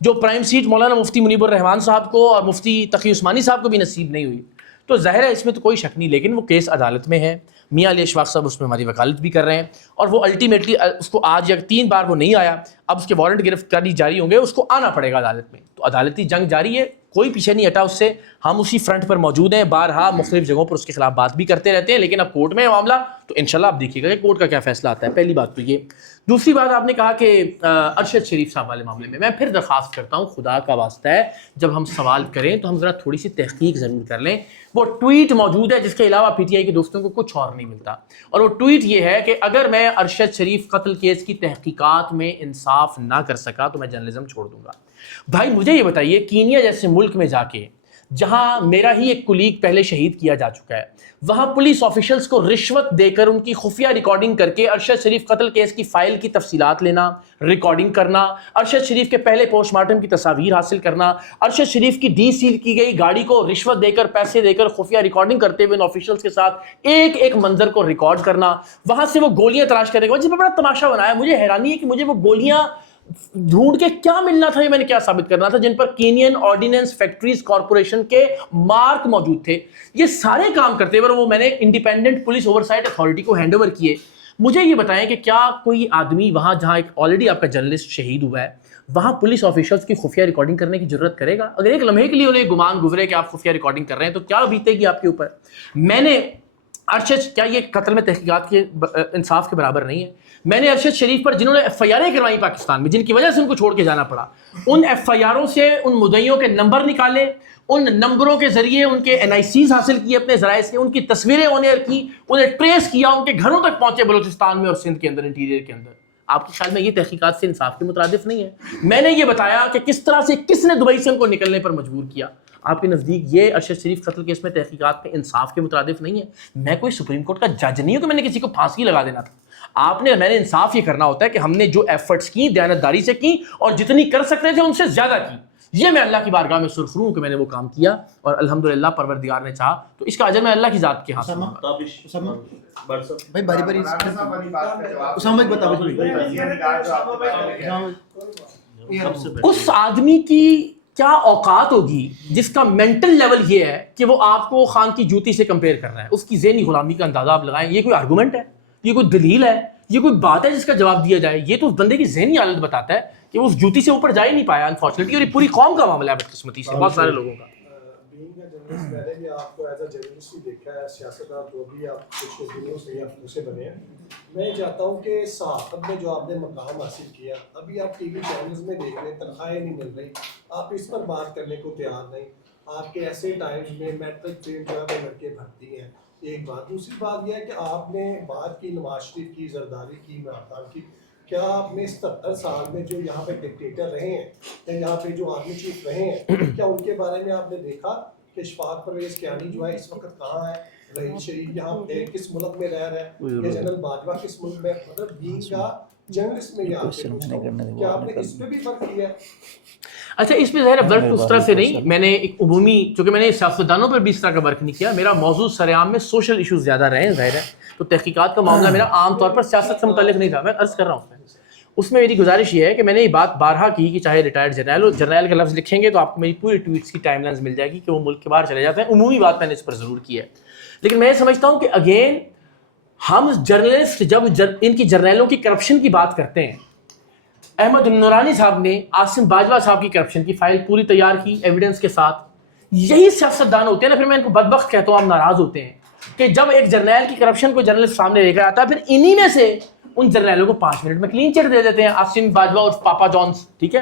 جو پرائم سیٹ مولانا مفتی منیب الرحمان صاحب کو اور مفتی تقی عثمانی صاحب کو بھی نصیب نہیں ہوئی, تو ظاہر ہے اس میں تو کوئی شک نہیں. لیکن وہ کیس عدالت میں ہے, میاں علی اشفاق صاحب اس میں ہماری وکالت بھی کر رہے ہیں, اور وہ الٹیمیٹلی اس کو آج یا 3 بار وہ نہیں آیا, اب اس کے وارنٹ گرفتاری جاری ہوں گے, اس کو آنا پڑے گا عدالت میں. تو عدالتی جنگ جاری ہے, کوئی پیچھے نہیں ہٹا اس سے. ہم اسی فرنٹ پر موجود ہیں, بارہا مختلف جگہوں پر اس کے خلاف بات بھی کرتے رہتے ہیں, لیکن اب کورٹ میں ہے معاملہ, تو انشاءاللہ آپ دیکھیے گا کہ کورٹ کا کیا فیصلہ آتا ہے. پہلی بات تو یہ. دوسری بات آپ نے کہا کہ ارشد شریف صاحب والے معاملے میں پھر درخواست کرتا ہوں, خدا کا واسطہ ہے جب ہم سوال کریں تو ہم ذرا تھوڑی سی تحقیق ضرور کر لیں. وہ ٹویٹ موجود ہے جس کے علاوہ پی ٹی آئی کے دوستوں کو کچھ اور نہیں ملتا, اور وہ ٹویٹ یہ ہے کہ اگر میں ارشد شریف قتل کیس کی تحقیقات میں انصاف نہ کر سکا تو میں جرنلزم چھوڑ دوں گا. بھائی مجھے یہ بتائیے, کینیا جیسے ملک میں جا کے, جہاں میرا ہی ایک کولیگ پہلے شہید کیا جا چکا ہے, وہاں پولیس آفیشلز کو رشوت دے کر ان کی خفیہ ریکارڈنگ کر کے ارشد شریف قتل کیس کی فائل کی تفصیلات لینا, ریکارڈنگ کرنا, ارشد شریف کے پہلے پوسٹ مارٹم کی تصاویر حاصل کرنا, ارشد شریف کی ڈی سیل کی گئی گاڑی کو رشوت دے کر, پیسے دے کر خفیہ ریکارڈنگ کرتے ہوئے ان آفیشلز کے ساتھ ایک منظر کو ریکارڈ کرنا, وہاں سے وہ گولیاں تلاش کرے گا, جس میں بڑا تماشا بنایا. مجھے حیرانی ہے کہ مجھے وہ گولیاں ڈھونڈ کے کیا ملنا تھا, یہ میں نے کیا ثابت کرنا تھا, جن پر کینین آرڈیننس فیکٹریز کارپوریشن کے مارک موجود تھے. یہ سارے کام کرتے ہوئے وہ میں نے انڈیپینڈنٹ پولیس اوورسائٹ اتھارٹی کو ہینڈ اوور کیے. مجھے یہ بتائیں کہ کیا کوئی آدمی وہاں جہاں ایک آلریڈی آپ کا جرنلسٹ شہید ہوا ہے, وہاں پولیس آفیشلز کی خفیہ ریکارڈنگ کرنے کی ضرورت کرے گا؟ اگر ایک لمحے کے لیے انہیں گمان گزرے کہ آپ خفیہ ریکارڈنگ کر رہے ہیں تو کیا بیتے گی آپ کے اوپر؟ میں نے ارشد, کیا یہ قتل میں تحقیقات کے انصاف کے برابر نہیں ہے؟ میں نے ارشد شریف پر جنہوں نے ایف آئی آریں کروائی پاکستان میں, جن کی وجہ سے ان کو چھوڑ کے جانا پڑا, ان ایف آئی آروں سے ان مدعیوں کے نمبر نکالے, ان نمبروں کے ذریعے ان کے این آئی سیز حاصل کیے اپنے ذرائع سے, ان کی تصویریں آنیئر کی, انہیں ٹریس کیا, ان کے گھروں تک پہنچے بلوچستان میں اور سندھ کے اندر, انٹیریئر کے اندر. آپ کے خیال میں یہ تحقیقات سے انصاف کے مترادف نہیں ہے؟ میں نے یہ بتایا کہ کس طرح سے کس نے دبئی سے ان کو نکلنے پر مجبور کیا. آپ کے نزدیک یہ ارشد شریف قتل کیس میں تحقیقات میں انصاف کے مترادف نہیں ہے؟ میں کوئی سپریم کورٹ کا جج نہیں ہوں کہ میں نے کسی کو پھانسی لگا دینا تھا. میں نے انصاف یہ کرنا ہوتا ہے کہ ہم نے جو ایفرٹس کی دیانتداری سے کی اور جتنی کر سکتے تھے ان سے زیادہ کی. یہ میں اللہ کی بارگاہ میں سرخرو ہوں کہ میں نے وہ کام کیا اور الحمدللہ پروردگار نے چاہا تو اس کا اجر میں اللہ کی ذات کے حاصل ہوں. بھائی باری باری اسامہ ایک بتا اس آدمی کی کیا اوقات ہوگی جس کا مینٹل لیول یہ ہے کہ وہ آپ کو خان کی جوتی سے کمپیئر کر رہا ہے. اس کی ذہنی غلامی کا اندازہ آپ لگائیں. یہ کوئی آرگومنٹ ہے؟ یہ کوئی دلیل ہے؟ یہ کوئی بات ہے جس کا جواب دیا جائے؟ یہ تو اس بندے کی ذہنی حالت بتاتا ہے کہ وہ اس جوتی سے اوپر جا ہی نہیں پایا انفارچونیٹلی. اور یہ پوری قوم کا معاملہ ہے بدقسمتی سے بہت سارے لوگوں کا. میں نے بھی آپ کو ایز اے جرنلسٹ ہی دیکھا ہے, سیاستدان جو بھی آپ کچھ دنوں سے یا سے بنے ہیں. میں چاہتا ہوں کہ صحافت میں جو آپ نے مقام حاصل کیا, ابھی آپ ٹی وی چینلز میں دیکھ رہے ہیں, تنخواہیں نہیں مل رہی, آپ اس پر بات کرنے کو تیار نہیں. آپ کے ایسے ٹائمز میں میٹرک فیل جو ہے لڑکے بھرتی ہیں. ایک بات. دوسری بات یہ ہے کہ آپ نے بات کی نواز شریف کی, زرداری کی, عمران خان کی. کیا آپ نے 77 سال میں جو یہاں پہ ڈکٹیٹر رہے ہیں یا یہاں پہ جو آرمی چیف رہے ہیں, کیا ان کے بارے میں آپ نے دیکھا کہ شفاق پرویز کیانی جو ہے اس وقت کہاں ہے, رحیم شریف یہاں پہ کس ملک میں رہ رہا ہے, یا جنرل باجوہ کس ملک میں, مطلب دین کا جرنلسٹ میں یہاں پہ کیا آپ نے اس پہ بھی فرق کیا ہے؟ اچھا اس پہ ظاہر ورک اس طرح سے نہیں, میں نے ایک عمومی, چونکہ میں نے سیاستدانوں پر بھی اس طرح کا ورک نہیں کیا, میرا موضوع سرعام میں سوشل ایشوز زیادہ رہے ہیں ظاہر ہے, تو تحقیقات کا معاملہ میرا عام طور پر سیاست سے متعلق نہیں تھا. میں عرض کر رہا ہوں اس میں میری گزارش یہ ہے کہ میں نے یہ بات بارہا کی کہ چاہے ریٹائرڈ جرنیل کا لفظ لکھیں گے تو آپ کو میری پوری ٹویٹس کی ٹائم لائنز مل جائے گی کہ وہ ملک کے باہر چلے جاتے ہیں. عمومی بات میں نے اس پر ضرور کی ہے, لیکن میں یہ سمجھتا ہوں کہ اگین ہم جرنلسٹ جب ان کی جرنیلوں کی کرپشن کی بات کرتے ہیں, احمد نورانی صاحب نے عاصم باجوہ صاحب کی کرپشن کی فائل پوری تیار کی ایویڈنس کے ساتھ. یہی سیاستدان ہوتے ہیں نا, پھر میں ان کو بدبخت کہتا ہوں, ہم ناراض ہوتے ہیں کہ جب ایک جرنیل کی کرپشن کو جرنلسٹ سامنے لے کر آتا ہے, پھر انہی میں سے ان جرنیلوں کو 5 منٹ میں کلین چٹ دے دیتے ہیں, عاصم باجوہ اور پاپا جونز. ٹھیک ہے,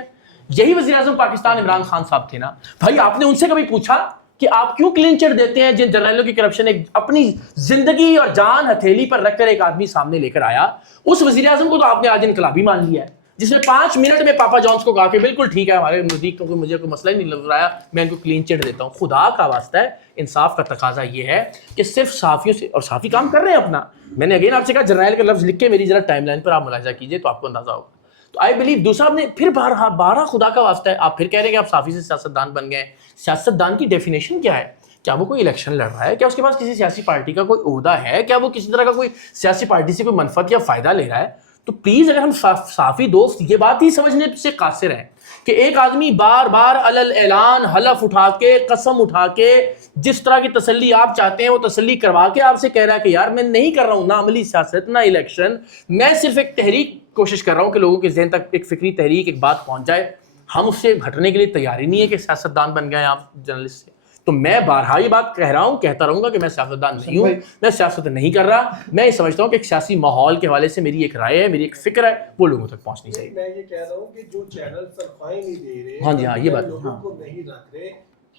یہی وزیر اعظم پاکستان عمران خان صاحب تھے نا بھائی. آپ نے ان سے کبھی پوچھا کہ آپ کیوں کلین چٹ دیتے ہیں جن جرنیلوں کی کرپشن ایک اپنی زندگی اور جان ہتھیلی پر رکھ کر ایک آدمی سامنے لے کر آیا؟ اس وزیر اعظم کو تو آپ نے آج انقلابی مان لیا ہے, جس نے 5 منٹ میں پاپا جونز کو کہا کہ بالکل ٹھیک ہے, ہمارے نزدیک کیونکہ مجھے کوئی مسئلہ ہی نہیں لگ رہا, میں ان کو کلین چٹ دیتا ہوں. خدا کا واسطہ ہے, انصاف کا تقاضا یہ ہے کہ صرف صحافیوں سے, اور صحافی کام کر رہے ہیں اپنا, میں نے اگین آپ سے کہا جرنیل کا لفظ لکھ کے میری ذرا ٹائم لائن پر آپ ملاحظہ کیجئے تو آپ کو اندازہ ہوگا. تو آئی بلیو دوسرا آپ نے پھر بارہ خدا کا واسطہ ہے, آپ پھر کہہ رہے ہیں کہ آپ صحافی سے سیاستدان بن گئے. سیاستدان کی ڈیفینیشن کیا ہے؟ کیا وہ کوئی الیکشن لڑ رہا ہے؟ کیا اس کے پاس کسی سیاسی پارٹی کا کوئی عہدہ ہے؟ کیا وہ کسی طرح کا کوئی سیاسی پارٹی سے کوئی منفعت یا فائدہ لے رہا ہے؟ تو پلیز اگر ہم صحافی دوست یہ بات ہی سمجھنے سے قاصر ہیں کہ ایک آدمی بار بار علل اعلان حلف اٹھا کے, قسم اٹھا کے, جس طرح کی تسلی آپ چاہتے ہیں وہ تسلی کروا کے آپ سے کہہ رہا ہے کہ یار میں نہیں کر رہا ہوں نہ عملی سیاست نہ الیکشن, میں صرف ایک تحریک کوشش کر رہا ہوں کہ لوگوں کے ذہن تک ایک فکری تحریک, ایک بات پہنچ جائے. ہم اس سے ہٹنے کے لیے تیار ہی نہیں ہے کہ سیاستدان بن گئے آپ جرنلسٹ سے. تو میں بارہا یہ بات کہہ رہا ہوں, کہتا رہوں گا کہ میں سیاستدان نہیں ہوں, میں سیاست نہیں کر رہا. میں یہ سمجھتا ہوں کہ ایک سیاسی ماحول کے حوالے سے میری ایک رائے ہے, میری ایک فکر ہے, وہ لوگوں تک پہنچنی چاہیے. میں یہ کہہ رہا ہوں کہ جو چینل تنخواہیں نہیں دے رہے, ہاں جی ہاں یہ بات, لوگوں کو نہیں رکھ رہے,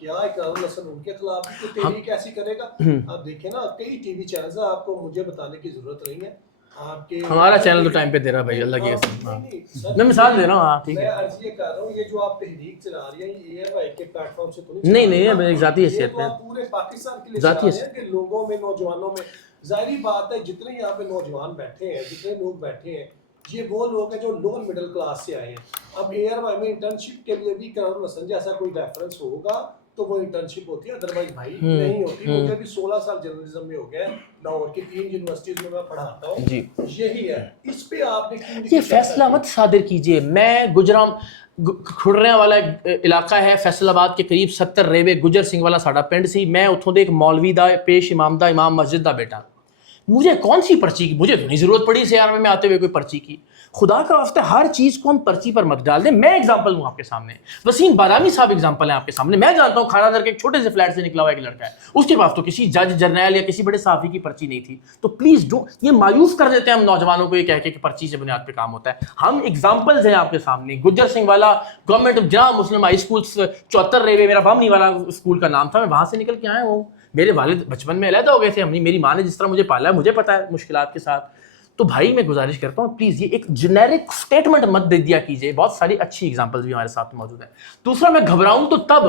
کیا اقرار الحسن ان کے خلاف بھی کوئی تحریک ایسی کرے گا؟ آپ دیکھیں نا, کئی ٹی وی چینلز ہیں, آپ کو مجھے بتانے کی ضرورت نہیں ہے. ہمارا چینل تو ٹائم پہ دے رہا بھائی, اللہ کی قسم, میں مثال دے رہا ہوں. ہاں ٹھیک ہے, میں عرض یہ کر رہا ہوں, یہ جو آپ تحریک چلا رہی ہیں یہ ایئر وائی کے پلیٹ فارم سے تو نہیں, میں ایک ذاتی حیثیت میں, پورے پاکستان کے لیے چلا رہے ہیں کہ لوگوں میں, نوجوانوں میں. ظاہری بات ہے جتنے یہاں پہ نوجوان بیٹھے ہیں, جتنے لوگ بیٹھے ہیں, یہ وہ لوگ ہیں جو لوور مڈل کلاس سے آئے ہیں. اب ایئر وائی میں انٹرنشپ کے لیے بھی اقرار الحسن جیسا کوئی ریفرنس ہوگا تو وہ انٹرنشپ ہوتی ہے, ادروائز بھائی نہیں ہوتی. مجھے بھی 16 سال جرنلزم میں ہو گئے, لاہور کی 3 یونیورسٹیز میں پڑھاتا ہوں. جی یہی ہے, اس پہ آپ نے یہ فیصلہ مت صادر کیجئے. میں گجرام کھڑریاں والا علاقہ ہے فیصل آباد کے قریب 70 ریوے گجر سنگھ والا ساڈا پنڈ سی. میں اتوں دے ایک مولوی دا پیش امام دا امام مسجد دا بیٹا. مجھے کون سی پرچی کی, مجھے تو نہیں ضرورت پڑی سیار میں آتے ہوئے کوئی پرچی کی. خدا کا واسطہ ہر چیز کو ہم پرچی پر مت ڈال دیں. میں ایگزامپل ہوں آپ کے سامنے, وسیم بادامی صاحب ایگزامپل ہیں آپ کے سامنے. میں جانتا ہوں کھارا در کے ایک چھوٹے سے فلیٹ سے نکلا ہوا ایک لڑکا ہے, اس کے پاس تو کسی جج جرنیل یا کسی بڑے صحافی کی پرچی نہیں تھی. تو پلیز یہ مایوس کر دیتے ہیں ہم نوجوانوں کو یہ کہہ کے کہ پرچی سے بنیاد پہ کام ہوتا ہے. ہم ایگزامپلز ہیں آپ کے سامنے. گجر سنگھ والا گورنمنٹ جہاں مسلم ہائی اسکول 74 ریوے میرا بامنی والا اسکول کا نام تھا, میں وہاں سے نکل کے آیا ہوں. میرے والد بچپن میں علیحدہ ہو گئے تھے, میری ماں نے جس طرح مجھے پالا ہے مجھے پتا ہے مشکلات کے ساتھ. تو بھائی میں گزارش کرتا ہوں پلیز یہ ایک جنیرک سٹیٹمنٹ مت دے دیا کیجئے. بہت ساری اچھی ایگزامپلز بھی ہمارے ساتھ موجود ہیں. دوسرا, میں گھبراؤں تو تب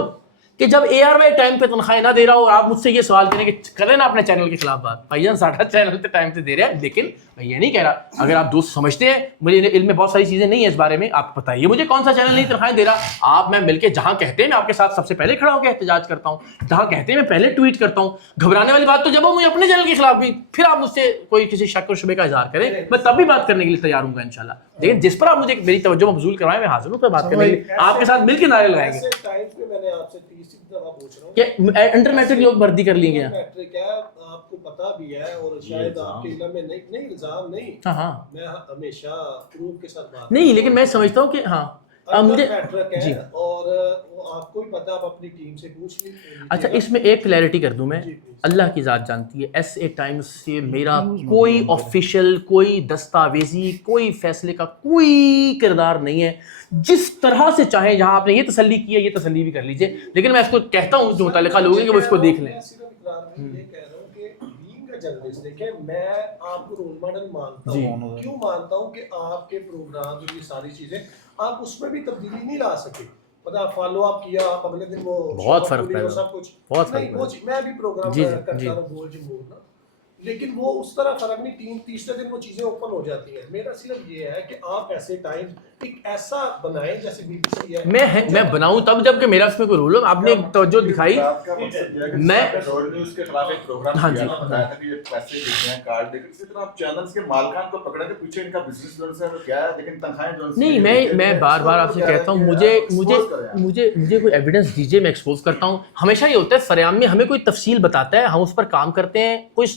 کہ جب اے آر وائی ٹائم پہ تنخواہیں نہ دے رہا ہو اور آپ مجھ سے یہ سوال کریں کہ کریں نا اپنے چینل کے خلاف بات، بھائی جان ساڈا چینل پہ ٹائم پہ دے رہا ہے، لیکن میں یہ نہیں کہہ رہا، اگر آپ دوست سمجھتے ہیں، مجھے علم میں بہت ساری چیزیں نہیں ہیں اس بارے میں، آپ بتائیے مجھے کون سا چینل نہیں تنخواہیں دے رہا، آپ میں مل کے جہاں کہتے ہیں میں آپ کے ساتھ سب سے پہلے کھڑا ہو کے احتجاج کرتا ہوں، جہاں کہتے ہیں میں پہلے ٹویٹ کرتا ہوں. گھبرانے والی بات تو جب ہو مجھے اپنے چینل کے خلاف بھی، پھر آپ مجھ سے کوئی کسی شک اور شبے کا اظہار کریں، میں تب بھی بات کرنے کے لیے تیار ہوں گا انشاءاللہ. لیکن جس پر آپ مجھے میری توجہ مبذول کروائیں میں حاضر ہوں پہ بات کرنے کے لیے، آپ کے ساتھ مل کے نعرے لگائیں گے. ایسے ٹائم پہ میں نے آپ سے تیسری دفعہ پوچھ رہا ہوں کہ انٹر میٹرک لوگ بھرتی کر لیں گے، میٹرک ہے آپ کو پتہ بھی ہے اور شاید آپ کے علم میں نہیں الزام نہیں، ہاں میں ہمیشہ پروف کے ساتھ بات نہیں، لیکن میں سمجھتا ہوں کہ ہاں مجھے جی اور آپ کو بھی پتہ آپ اپنی ٹیم سے پوچھ لیں. اچھا اس میں ایک کلیئرٹی کر دوں میں، اللہ کی ذات جانتی ہے ایس اے ٹائمز سے میرا کوئی آفیشیل، کوئی دستاویزی، کوئی فیصلے کا کوئی کردار نہیں ہے. جس طرح سے چاہیں جہاں آپ نے یہ تسلی کی ہے یہ تسلی بھی کر لیجئے، لیکن میں اس کو کہتا ہوں جو متعلقہ لوگ ہیں کہ وہ اس کو دیکھ لیں. میں صرف اقرار میں یہ کہہ رہا ہوں کہ بینگ اے جرنلسٹ دیکھیں میں آپ کو رول ماڈل مانتا ہوں. کیوں مانتا ہوں کہ آپ کے پروگرام جو یہ ساری چیزیں آپ اس میں بھی تبدیلی نہیں لا سکے. پتہ فالو اپ کیا آپ اگلے دن وہ بہت فرق ہے، سب کچھ بہت فرق نہیں. میں بھی پروگرام کرتا ہوں گول جمہور نا، لیکن وہ اس طرح فرق نہیں. تیسرے دن وہ چیزیں اوپن ہو جاتی ہیں. میرا صرف یہ ہے کہ آپ ایسے ٹائم ایک ایسا بنائیں جیسے بی بی سی ہے. میں بناؤں تب جب کہ میرا اس میں کوئی رول ہو. آپ نے توجہ دکھائی، میں نیوز کے خلاف ایک پروگرام کیا تھا، بتایا تھا کہ یہ پیسے دیتے ہیں کارڈ دے کر. اسی طرح آپ چینلز کے مالکان کو پکڑا کے پیچھے ان کا بزنس جو ہے وہ کیا ہے، لیکن تنخواہیں جو نہیں، میں بار بار آپ سے کہتا ہوں مجھے کوئی ایویڈنس دیجیے، میں ایکسپوز کرتا ہوں. ہمیشہ یہ ہوتا ہے سریام میں ہمیں کوئی تفصیل بتاتا ہے، ہم اس پر کام کرتے ہیں. کوئی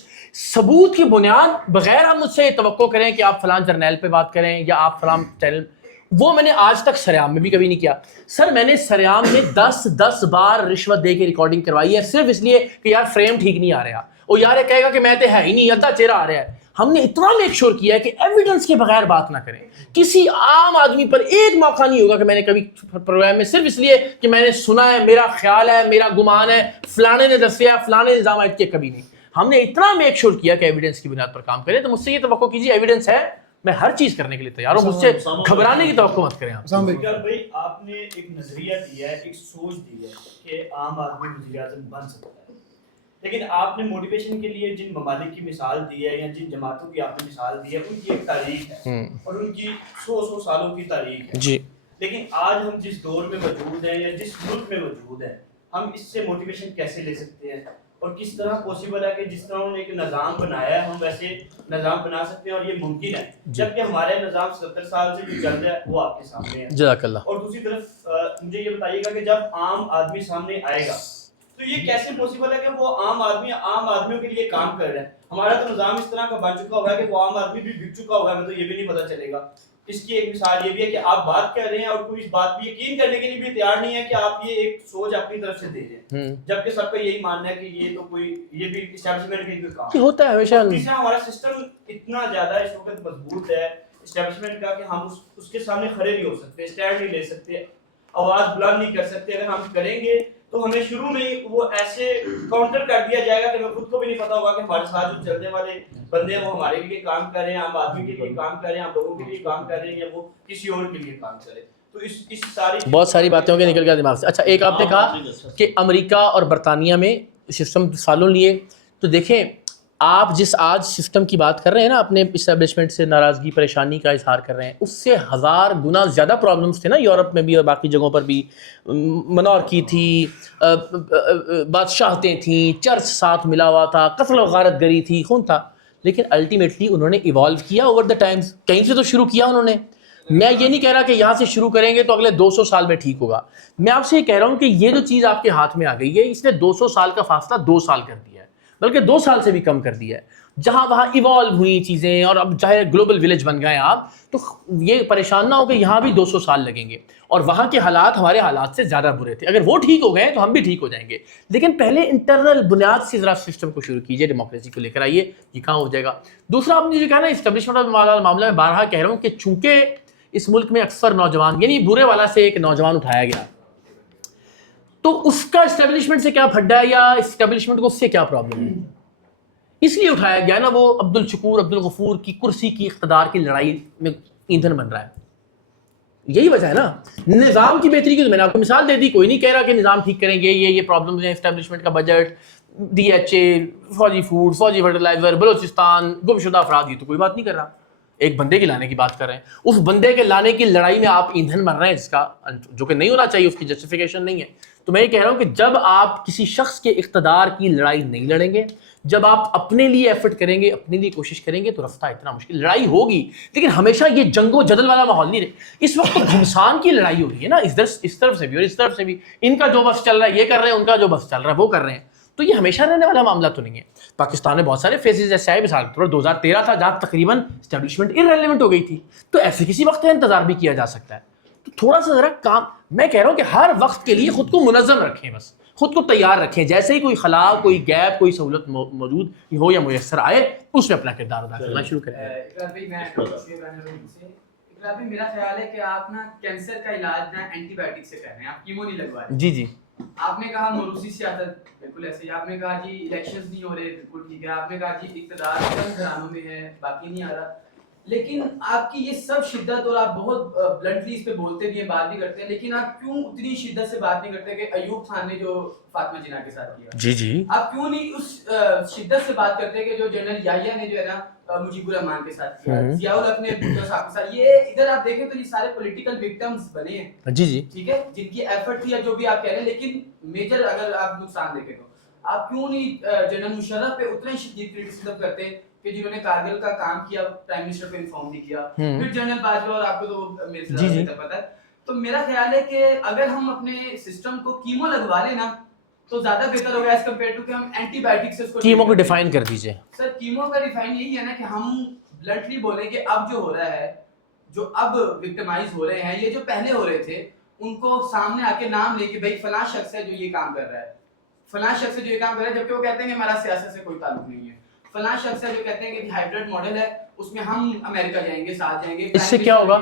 ثبوت کی بنیاد بغیر آپ مجھ سے توقع کریں کہ آپ فلاں جرنیل پہ بات کریں یا آپ فلاں چینل، وہ میں نے آج تک سریام میں بھی کبھی نہیں کیا. سر میں نے سریام میں 10 بار رشوت دے کے ریکارڈنگ کروائی ہے، صرف اس لیے کہ یار فریم ٹھیک نہیں آ رہا، اور یار یہ کہے گا کہ میں تو ہے ہی نہیں، ادھا چہرہ آ رہا ہے. ہم نے اتنا میک شور کیا ہے کہ ایویڈنس کے بغیر بات نہ کریں. کسی عام آدمی پر ایک موقع نہیں ہوگا کہ میں نے کبھی پروگرام میں صرف اس لیے کہ میں نے سنا ہے، میرا خیال ہے، میرا گمان ہے، فلانے نے دسیا، فلانے الزام عائد کیے، کبھی نہیں. ہم نے اتنا میک شور کیا کہ ایویڈنس کی بنیاد پر کام کریں. تو مجھ سے یہ توقع کیجیے ایویڈنس ہے، میں ہر چیز کرنے کے لیے تیار ہوں. مجھ سے گھبرانے کی توقع مت کریں. بھائی آپ نے ایک نظریہ دیا ہے، ایک سوچ دی ہے کہ عام آدمی وزیر اعظم بن سکتا ہے، لیکن آپ نے موٹیویشن کے لیے جن ممالک کی مثال دی ہے یا جن جماعتوں کی آپ نے مثال دی ہے ان کی ایک تاریخ ہے اور ان کی 100 سالوں کی تاریخ ہے جی. لیکن آج ہم جس دور میں موجود ہیں یا جس ملک میں موجود ہیں، ہم اس سے موٹیویشن کیسے لے سکتے ہیں اور کس طرح پاسبل ہے کہ جس طرح انہوں نے ایک نظام بنایا ہے ہم ویسے نظام بنا سکتے ہیں اور یہ ممکن ہے، جبکہ ہمارے نظام 70 سال سے جو چل رہا ہے وہ آپ کے سامنے ہے. جزاک اللہ. اور دوسری طرف مجھے یہ بتائیے گا کہ جب عام آدمی سامنے آئے گا تو یہ کیسے پاسبل ہے کہ وہ عام آدمیوں کے لیے کام کر رہے ہیں. ہمارا تو نظام اس طرح کا بن چکا ہوگا کہ وہ عام آدمی بھی بک چکا ہوگا، ہمیں تو یہ بھی نہیں پتہ چلے گا. اس کی ایک مثال یہ بھی ہے کہ آپ بات کر رہے ہیں اور کوئی اس بات پہ یقین کرنے کے لیے بھی تیار نہیں ہے کہ آپ یہ ایک سوچ اپنی طرف سے دے رہے ہیں، جبکہ سب کا یہی ماننا ہے کہ یہ تو کوئی یہ بھی اسٹیبلشمنٹ کا کوئی کام ہوتا ہے ہمیشہ. تیسرا ہمارا سسٹم اتنا زیادہ اس وقت مضبوط ہے اسٹیبلشمنٹ کا کہ ہم اس کے سامنے کھڑے نہیں ہو سکتے، اسٹینڈ نہیں لے سکتے، آواز بلند نہیں کر سکتے. اگر ہم کریں گے تو ہمیں شروع میں ہی وہ ایسے کاؤنٹر کر دیا جائے گا کہ ہمیں خود کو بھی نہیں پتا ہوگا کہ ہمارے ساتھ جو چلنے والے بندے ہیں وہ ہمارے لیے کام کر رہے ہیں، عام آدمی کے لیے کام کر رہے ہیں، ہم لوگوں کے لیے کام کر رہے ہیں یا وہ کسی اور کے لیے کام کرے. تو اس ساری بہت ساری باتیں ہوں گی نکل گیا دماغ سے. اچھا ایک آپ نے کہا کہ امریکہ اور برطانیہ میں سسٹم سالوں لیے، تو دیکھیں آپ جس آج سسٹم کی بات کر رہے ہیں نا، اپنے اسٹیبلشمنٹ سے ناراضگی پریشانی کا اظہار کر رہے ہیں، اس سے 1000 گنا زیادہ پرابلمس تھے نا یورپ میں بھی اور باقی جگہوں پر بھی. منارکی تھی، بادشاہتیں تھیں، چرچ ساتھ ملا ہوا تھا، قتل و غارت گری تھی، خون تھا، لیکن الٹیمیٹلی انہوں نے ایوالو کیا اوور دا ٹائمز. کہیں سے تو شروع کیا انہوں نے. میں یہ نہیں کہہ رہا کہ یہاں سے شروع کریں گے تو اگلے 200 سال میں ٹھیک ہوگا. میں آپ سے یہ کہہ رہا ہوں کہ یہ جو چیز آپ کے ہاتھ میں آ گئی ہے، اس نے 200 سال کا فاصلہ 2 سال کر دیا ہے، بلکہ 2 سال سے بھی کم کر دیا ہے. جہاں وہاں ایوالو ہوئی چیزیں اور اب چاہے گلوبل ولیج بن گئے آپ، تو یہ پریشان نہ ہو کہ یہاں بھی 200 سال لگیں گے، اور وہاں کے حالات ہمارے حالات سے زیادہ برے تھے. اگر وہ ٹھیک ہو گئے تو ہم بھی ٹھیک ہو جائیں گے، لیکن پہلے انٹرنل بنیاد سے ذرا سسٹم کو شروع کیجئے، ڈیموکریسی کو لے کر آئیے، یہ کہاں ہو جائے گا. دوسرا آپ نے جو کہا نا اسٹیبلشمنٹ والا معاملہ، میں بارہا کہہ رہا ہوں کہ چونکہ اس ملک میں اکثر نوجوان، یعنی برے والا سے ایک نوجوان اٹھایا گیا، تو اس کا اسٹیبلشمنٹ سے کیا پھڈا ہے یا اسٹیبلشمنٹ کو اس سے کیا پرابلم ہے، اس لیے اٹھایا گیا نا. وہ عبد الشکور عبد الغفور کی کرسی کی اقتدار کی لڑائی میں ایندھن بن رہا ہے. یہی وجہ ہے نا. نظام کی بہتری کی تو میں نے آپ کو مثال دے دی. کوئی نہیں کہہ رہا کہ نظام ٹھیک کریں گے, یہ پرابلمز ہیں, اسٹیبلشمنٹ کا بجٹ, DHA, فوجی فوڈ, فوجی فرٹیلائزر, بلوچستان, گمشدہ افراد, یہ تو کوئی بات نہیں کر رہا. ایک بندے کے لانے کی بات کر رہے ہیں. اس بندے کے لانے کی لڑائی میں آپ ایندھن بن رہے ہیں, جس کا جو کہ نہیں ہونا چاہیے, اس کی جسٹیفیکیشن نہیں ہے. تو میں یہ کہہ رہا ہوں کہ جب آپ کسی شخص کے اقتدار کی لڑائی نہیں لڑیں گے, جب آپ اپنے لیے ایفرٹ کریں گے, اپنے لیے کوشش کریں گے, تو رفتہ اتنا مشکل. لڑائی ہوگی لیکن ہمیشہ یہ جنگ و جدل والا ماحول نہیں رہے. اس وقت تو گھمسان کی لڑائی ہو رہی ہے نا, اس طرف سے بھی اور اس طرف سے بھی. ان کا جو بس چل رہا ہے یہ کر رہے ہیں, ان کا جو بس چل رہا ہے وہ کر رہے ہیں. تو یہ ہمیشہ رہنے والا معاملہ تو نہیں ہے. پاکستان میں بہت سارے فیزز ایسے آئے, مثال کے طور پر 2013 تھا جہاں تقریباً اسٹیبلشمنٹ ارریلیونٹ ہو گئی تھی. تو ایسے کسی وقت انتظار بھی کیا جا سکتا ہے. تو تھوڑا سا ذرا کام, میں کہہ رہا ہوں کہ ہر وقت کے لیے خود کو منظم رکھیں, بس خود کو تیار رکھیں. جیسے ہی کوئی خلا, کوئی گیپ, کوئی سہولت موجود ہو یا میسر آئے, اس میں اپنا کردار ادا کرنا شروع کریں. میرا خیال ہے کہ آپ نا کینسر کا علاج نا اینٹی بایوٹک سے کر رہے ہیں, آپ کیمو نہیں لگوا رہے. جی. آپ نے کہا موروثی سیاست, بالکل ایسے ہی. آپ نے کہا جی الیکشنز نہیں ہو رہے, بالکل ٹھیک ہے. آپ نے کہا جی اقتدار چند گھرانوں میں ہے, باقی نہیں آ رہا. لیکن آپ کی یہ سب شدت, اور آپ بہت بلنٹلی اس پہ بولتے بھی ہیں, بات بھی کرتے ہیں, لیکن آپ کیوں اتنی شدت سے بات نہیں کرتے کہ ایوب خان نے جو فاطمہ جناح کے ساتھ کیا, جی. آپ کیوں نہیں اس شدت سے بات کرتے کہ جو جنرل یحییٰ نے جو ہے نا مجیب الرحمان کے ساتھ کیا, ضیاء الحق نے بھٹو صاحب کے ساتھ. یہ ادھر آپ دیکھیں تو یہ سارے پولیٹیکل وکٹمز بنے ہیں. جی. ٹھیک ہے, جن کی ایفرٹ تھی یا جو بھی آپ کہہ رہے ہیں, لیکن میجر اگر آپ نقصان دیکھیں تو آپ کیوں نہیں جنرل مشرف پہ اتنے شدید کرٹیسزم کرتے کہ جنہوں نے کارگل کا کام کیا, پرائم منسٹر کو انفارم نہیں کیا. پھر جنرل باجوہ, اور آپ کو تو میرے سے زیادہ پتہ ہے. تو میرا خیال ہے کہ اگر ہم اپنے سسٹم کو کیمو لگوا لیں نا تو زیادہ بہتر ہوگا ایز کمپیئر ٹو کہ ہم اینٹی بایوٹک سے اس کو. کیمو کو ڈیفائن کر دیجئے. سر کیمو کا ڈیفائن یہی ہے نا کہ ہم بلنٹلی بولیں کہ اب جو ہو رہا ہے, جو اب وکٹمائز ہو رہے ہیں, یہ جو پہلے ہو رہے تھے, ان کو سامنے آ کے نام لے کے بھائی فلاں شخص ہے جو یہ کام کر رہا ہے, فلاں شخص ہے جو یہ کام کر رہا ہے, جبکہ وہ کہتے ہیں کہ ہمارا سیاست سے کوئی تعلق نہیں ہے. فلاں شخص ہے جو کہتے ہیں کہ ہائبرڈ ماڈل ہے, اس میں ہم امریکہ جائیں گے, ساتھ جائیں گے. اس سے کیا ہوگا؟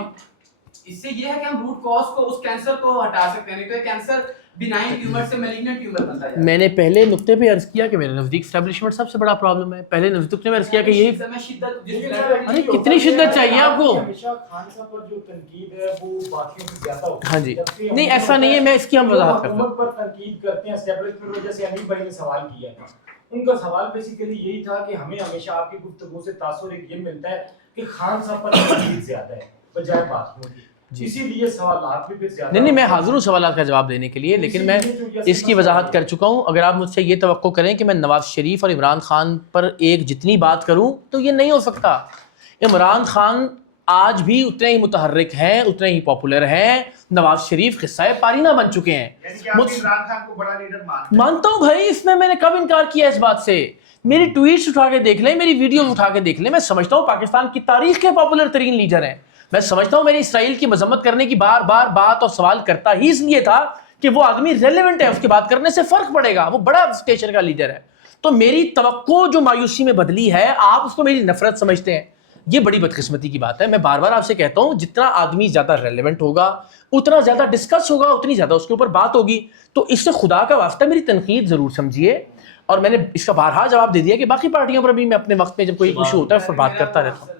اس سے یہ ہے کہ ہم روٹ کاز کو, اس کینسر کو ہٹا سکتے ہیں. تو کینسر بینائن ٹیومر سے میلیگننٹ ٹیومر بنتا ہے. میں نے پہلے نقطے پہ عرض کیا کہ میرے نزدیک اسٹیبلشمنٹ سب سے بڑا پرابلم ہے. پہلے نقطے میں عرض کیا کہ یہی ارے کتنی شدت چاہیے آپ کو. ہمیشہ خان صاحب پر جو تنقید ہے وہ باقیوں سے زیادہ ہوتی ہے. ہاں جی, نہیں ایسا نہیں ہے, میں اس کی ہم وضاحت کرتا ہوں. حکومت پر تنقید کرتے ہیں اسٹیبلشمنٹ میں, جیسے انیل بھائی نے سوال کیا تھا, ان کا سوال بیسیکلی یہی تھا کہ ہمیں ہمیشہ آپ کی گفتگو سے تاثر ایک یہ ملتا ہے کہ خان صاحب پر تنقید زیادہ ہے بجائے باقیوں کی, اسی لیے سوالات بھی پھر زیادہ. نہیں میں حاضر ہوں سوالات کا جواب دینے کے لیے, لیکن میں اس کی وضاحت کر چکا ہوں. اگر آپ مجھ سے یہ توقع کریں کہ میں نواز شریف اور عمران خان پر ایک جتنی بات کروں تو یہ نہیں ہو سکتا. عمران خان آج بھی اتنے ہی متحرک ہیں, اتنے ہی پاپولر ہیں. نواز شریف قصہ پارینہ بن چکے ہیں. عمران خان کو بڑا لیڈر مانتا ہوں بھائی, اس میں نے کب انکار کیا اس بات سے. میری ٹویٹس اٹھا کے دیکھ لیں, میری ویڈیوز اٹھا کے دیکھ لیں. میں سمجھتا ہوں پاکستان کی تاریخ کے پاپولر ترین لیڈر ہیں. میں سمجھتا ہوں میری اسرائیل کی مذمت کرنے کی بار بار بات اور سوال کرتا ہی اس لیے تھا کہ وہ آدمی ریلیونٹ ہے, اس کی بات کرنے سے فرق پڑے گا, وہ بڑا اسٹیشن کا لیڈر ہے. تو میری توقع جو مایوسی میں بدلی ہے, آپ اس کو میری نفرت سمجھتے ہیں. یہ بڑی بدقسمتی کی بات ہے. میں بار بار آپ سے کہتا ہوں جتنا آدمی زیادہ ریلیونٹ ہوگا, اتنا زیادہ ڈسکس ہوگا, اتنی زیادہ اس کے اوپر بات ہوگی. تو اس سے خدا کا واسطہ میری تنقید ضرور سمجھیے, اور میں نے اس کا بارہا جواب دے دیا کہ باقی پارٹیوں پر بھی میں اپنے وقت میں جب کوئی ایشو ہوتا ہے اس پر بات کرتا رہتا ہوں.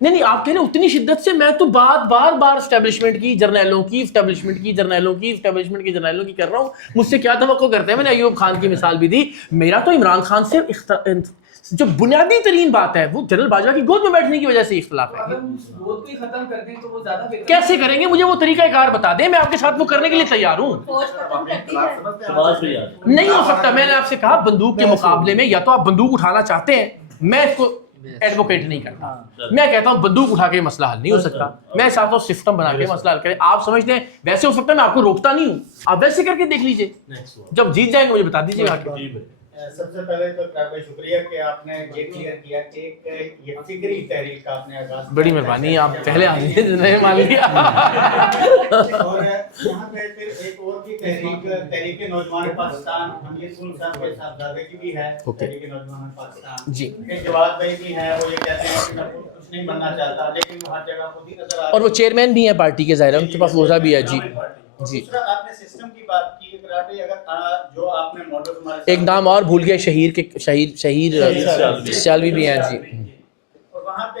نہیں آپ کہہ رہے اتنی شدت سے, میں تو بات بار بار اسٹیبلشمنٹ کی, جرنیلوں کی, اسٹیبلشمنٹ کی, جرنیلوں کی, اسٹیبلشمنٹ کی, جرنیلوں کی کر رہا ہوں. مجھ سے کیا توقع کرتے ہیں؟ میں نے ایوب خان کی مثال بھی دی. میرا تو عمران خان سے جو بنیادی ترین بات ہے وہ جنرل باجوہ کی گود میں بیٹھنے کی وجہ سے اختلاف ہے. گود کو ختم کر دیں تو وہ زیادہ بہتر. کیسے کریں گے؟ مجھے وہ طریقہ کار بتا دیں, میں آپ کے ساتھ وہ کرنے کے لیے تیار ہوں. نہیں ہو سکتا. میں نے آپ سے کہا بندوق کے مقابلے میں یا تو آپ بندوق اٹھانا چاہتے ہیں, میں اس کو ایڈوکیٹ نہیں کرتا. میں کہتا ہوں بندوق اٹھا کے مسئلہ حل نہیں ہو سکتا. میں چاہتا ہوں سسٹم بنا کے مسئلہ حل کریں. آپ سمجھتے ہیں ویسے ہو سکتا ہے, میں آپ کو روکتا نہیں ہوں, آپ ویسے کر کے دیکھ لیجئے. جب جیت جائیں گے مجھے بتا دیجیے گا. سب سے پہلے تو بھائی شکریہ کہ آپ نے یہ کلیئر کیا کہ یہ فکری تحریک کا آپ نے آغاز. بڑی مہربانی, آپ پہلے آئیے, نہیں مان لیا. اور یہاں پہ پھر ایک اور بھی تحریک نوجوان پاکستان حمید سن صاحب کے صاحبزادے کی بھی ہے, تحریک نوجوان پاکستان جی. جواد بھائی بھی ہیں, وہ یہ کہتے ہیں کہ میں کچھ نہیں بننا چاہتا, لیکن وہ ہر جگہ خود ہی نظر آ رہا ہے, اور وہ چیئرمین بھی ہیں پارٹی کے, ظاہر ہے ان کے پاس ووٹا بھی ہے. جی جی. دوسرا آپ نے سسٹم کی بات کی, اگر جو آپ نے ماڈل ہمارے ایک نام اور بھول گیا, شہیر کے شہیر سیالوی بھی ہیں. جی. اور وہاں پہ